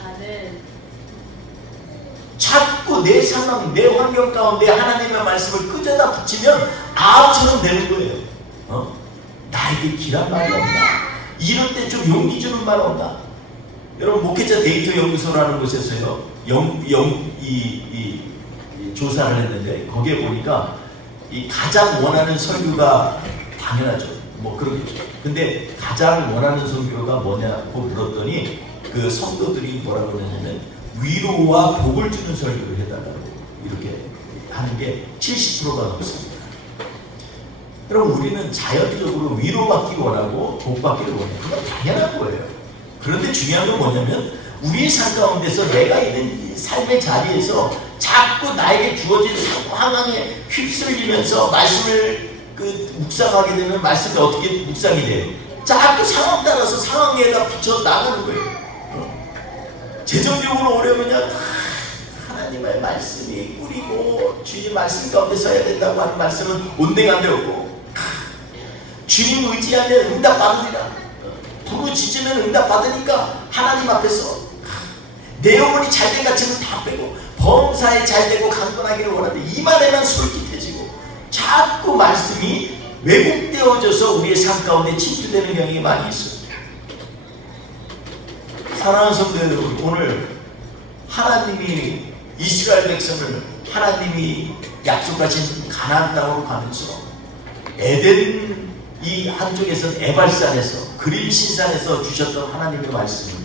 자꾸 내 상황, 내 환경 가운데 하나님의 말씀을 끄져다 붙이면 아우처럼 되는 거예요. 나에게 길한 말이 없나? 이럴 때 좀 용기 주는 말 없나? 여러분, 목회자 데이터 연구소라는 곳에서요, 조사를 했는데, 거기에 보니까 이 가장 원하는 설교가 당연하죠. 뭐 그러겠죠. 근데 가장 원하는 설교가 뭐냐고 물었더니 그 성도들이 뭐라고 그러냐면 위로와 복을 주는 설교를 해달라고 이렇게 하는 게 70%가 넘습니다. 그럼 우리는 자연적으로 위로받기 원하고 복받기를 원해요. 그건 당연한 거예요. 그런데 중요한 건 뭐냐면 우리의 삶 가운데서 내가 있는 이 삶의 자리에서 자꾸 나에게 주어진 상황에 휩쓸리면서 말씀을 묵상하게 되면 말씀이 어떻게 묵상이 돼요? 자꾸 상황 따라서 상황에다 붙여 나가는 거예요. 재정적으로 오려면 하나님의 말씀이 뿌리고 주님 말씀 가운데 서야 된다고 하는 말씀은 온데간데 없고, 주님 의지하면 응답 받으리라. 부르짖으면 응답 받으니까 하나님 앞에서 내 영혼이 잘된 가치는 다 빼고 범사에 잘되고 강건하기를 원하는데 이 말에만 솔깃해지고 자꾸 말씀이 왜곡되어져서 우리의 삶 가운데 침투되는 경향이 많이 있습니다. 사랑하는 성도 여러분, 오늘 하나님이 이스라엘 백성을 하나님이 약속하신 가나안 땅으로 가면서 에덴 이 한쪽에서는 에발산에서 그림신산에서 주셨던 하나님의 말씀을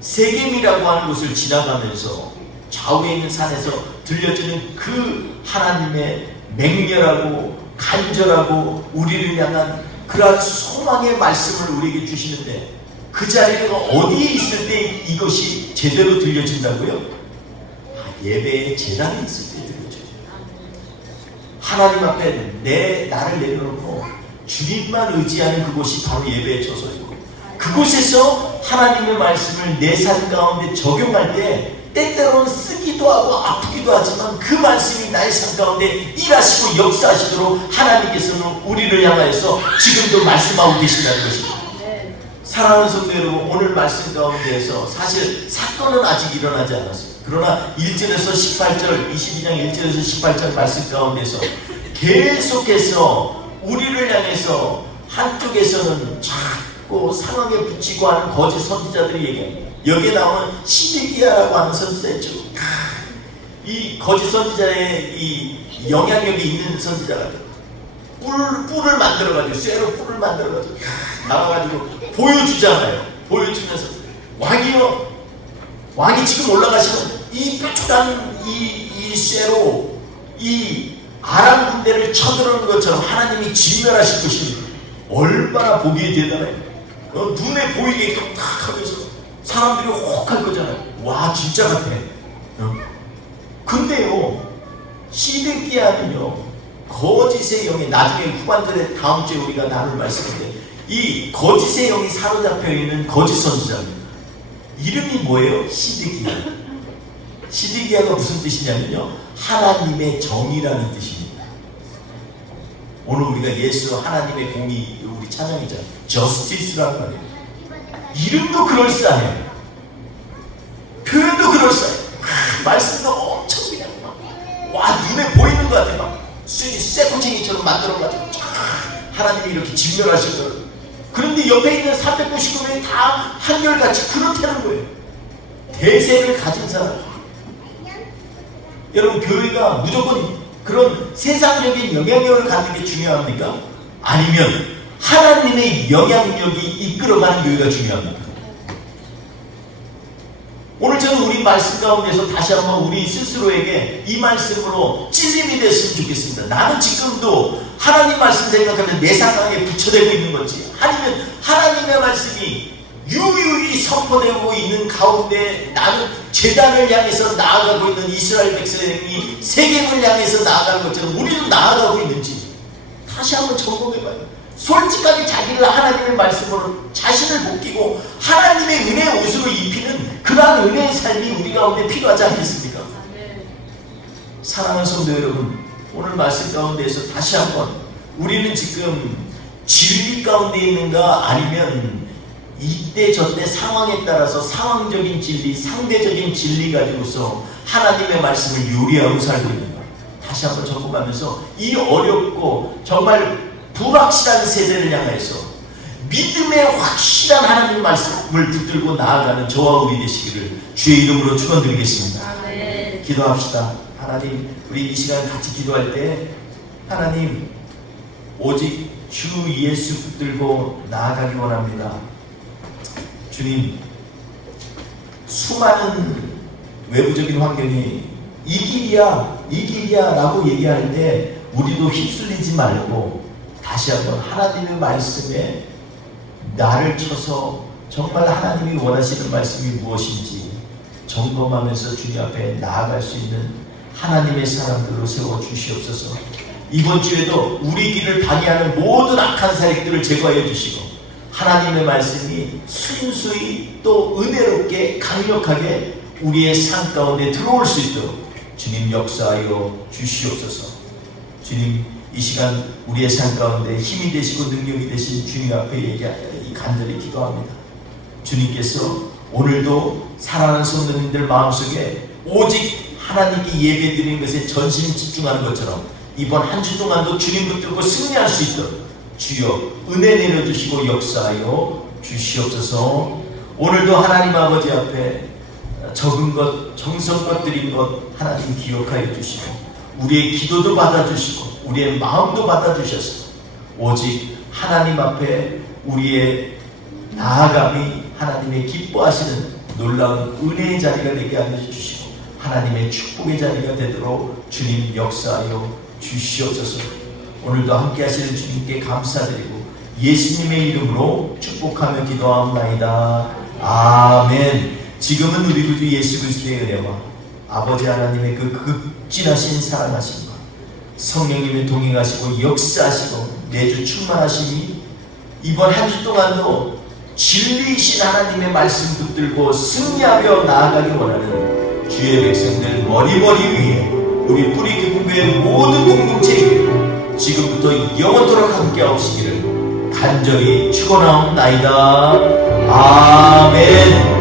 세겜이라고 하는 곳을 지나가면서 좌우에 있는 산에서 들려주는 그 하나님의 맹렬하고 간절하고 우리를 향한 그러한 소망의 말씀을 우리에게 주시는데, 그 자리가 어디에 있을 때 이것이 제대로 들려진다고요? 예배의 제단에 있을 때 들려져요. 하나님 앞에 나를 내려놓고 주님만 의지하는 그곳이 바로 예배의 처소이고, 그곳에서 하나님의 말씀을 내 삶 가운데 적용할 때 때때로는 쓰기도 하고 아프기도 하지만 그 말씀이 나의 삶 가운데 일하시고 역사하시도록 하나님께서는 우리를 향하여서 지금도 말씀하고 계신다는 것입니다. 사랑하는 성도 여러분, 오늘 말씀 가운데에서 사실 사건은 아직 일어나지 않았습니다. 그러나 1절에서 18절, 22장 1절에서 18절 말씀 가운데서 계속해서 우리를 향해서 한쪽에서는 자꾸 상황에 붙이고 하는 거짓 선지자들이 얘기합니다. 여기에 나오는 시드기야라고 하는 선지자 있죠. 이 거짓 선지자의 이 영향력이 있는 선지자가 뿔을 만들어가지고, 쇠로 뿔을 만들어가지고 나와가지고 보여주잖아요. 보여주면서 왕이 지금 올라가시면 이 뾰족한 이 쇠로 이 아람 군대를 쳐들어오는 것처럼 하나님이 진멸하실 것입니다. 얼마나 보기에 대단해요. 눈에 보이게끔 탁 하면서 사람들이 혹할 거잖아요. 와, 진짜 같아. 근데요, 시드기야는요, 거짓의 영이, 나중에 후반절에 다음 주에 우리가 나눌 말씀인데, 이 거짓의 영이 사로잡혀 있는 거짓 선지자입니다. 이름이 뭐예요? 시드기야. 시드기야가 무슨 뜻이냐면요, 하나님의 정의라는 뜻입니다. 오늘 우리가 예수 하나님의 공의, 우리 찬양이잖아요. 저스티스라는 말이에요. 이름도 그럴싸해요. 표현도 그럴싸해요. 말씀도 엄청 그냥 와, 눈에 보이는 것 같아요. 막 쇠꼬챙이처럼 만들어가지고 하나님이 이렇게 진멸하시더라고요. 그런데 옆에 있는 399명이 다 한결같이 그렇다는 거예요. 대세를 가진 사람. 여러분, 교회가 무조건 그런 세상적인 영향력을 갖는 게 중요합니까? 아니면 하나님의 영향력이 이끌어가는 교회가 중요합니까? 오늘 저는 우리 말씀 가운데서 다시 한번 우리 스스로에게 이 말씀으로 찔림이 됐으면 좋겠습니다. 나는 지금도 하나님 말씀 생각하면 내 상황에 부처되고 있는 건지, 아니면 하나님의 말씀이 유유히 선포되고 있는 가운데 나는 제단을 향해서 나아가고 있는 이스라엘 백성이 세겜을 향해서 나아가는 것처럼 우리도 나아가고 있는지 다시 한번 점검해봐요. 솔직하게 자기를 하나님의 말씀으로 자신을 벗기고 하나님의 은혜의 옷으로 입히는 그러한 은혜의 삶이 우리 가운데 필요하지 않겠습니까? 사랑하는 성도 여러분, 오늘 말씀 가운데에서 다시 한번 우리는 지금 진리 가운데 있는가 아니면 이때 저때 상황에 따라서 상황적인 진리, 상대적인 진리 가지고서 하나님의 말씀을 요리하고 살고 있는가? 다시 한번 점검하면서 이 어렵고 정말 불확실한 세대를 향해서 믿음의 확실한 하나님 말씀을 붙들고 나아가는 저와 우리 되시기를 주의 이름으로 축원드리겠습니다. 아멘. 기도합시다. 하나님, 우리 이 시간 같이 기도할 때 하나님 오직 주 예수 붙들고 나아가기 원합니다. 주님, 수많은 외부적인 환경이 이 길이야 라고 얘기하는데 우리도 휩쓸리지 말고 다시 한번 하나님의 말씀에 나를 쳐서 정말 하나님이 원하시는 말씀이 무엇인지 점검하면서 주님 앞에 나아갈 수 있는 하나님의 사람들로 세워주시옵소서. 이번 주에도 우리 길을 방해하는 모든 악한 세력들을 제거해 주시고 하나님의 말씀이 순수히 또 은혜롭게 강력하게 우리의 삶 가운데 들어올 수 있도록 주님 역사하여 주시옵소서. 주님, 이 시간 우리의 삶 가운데 힘이 되시고 능력이 되신 주님 앞에 얘기하여 간절히 기도합니다. 주님께서 오늘도 사랑하는 성도님들 마음속에 오직 하나님께 예배드리는 것에 전심 집중하는 것처럼 이번 한 주 동안도 주님 붙들고 승리할 수 있도록 주여 은혜 내려주시고 역사하여 주시옵소서. 오늘도 하나님 아버지 앞에 적은 것, 정성껏 드린 것 하나님 기억하여 주시고 우리의 기도도 받아주시고 우리의 마음도 받아주셔서 오직 하나님 앞에 우리의 나아감이 하나님의 기뻐하시는 놀라운 은혜의 자리가 되게 하여 주시고 하나님의 축복의 자리가 되도록 주님 역사하여 주시옵소서. 오늘도 함께 하시는 주님께 감사드리고 예수님의 이름으로 축복하며 기도하옵나이다. 아멘. 지금은 우리 구주 예수 그리스도의 은혜와 아버지 하나님의 그 극진하신 사랑하심과 성령님의 동행하시고 역사하시고 매주 충만하심이 이번 한 주 동안도 진리이신 하나님의 말씀 붙들고 승리하며 나아가기 원하는 주의 백성들 머리머리 위에 우리 뿌리 교회의 모든 공동체 지금부터 영원토록 함께 하시기를 간절히 축원하옵나이다. 아멘.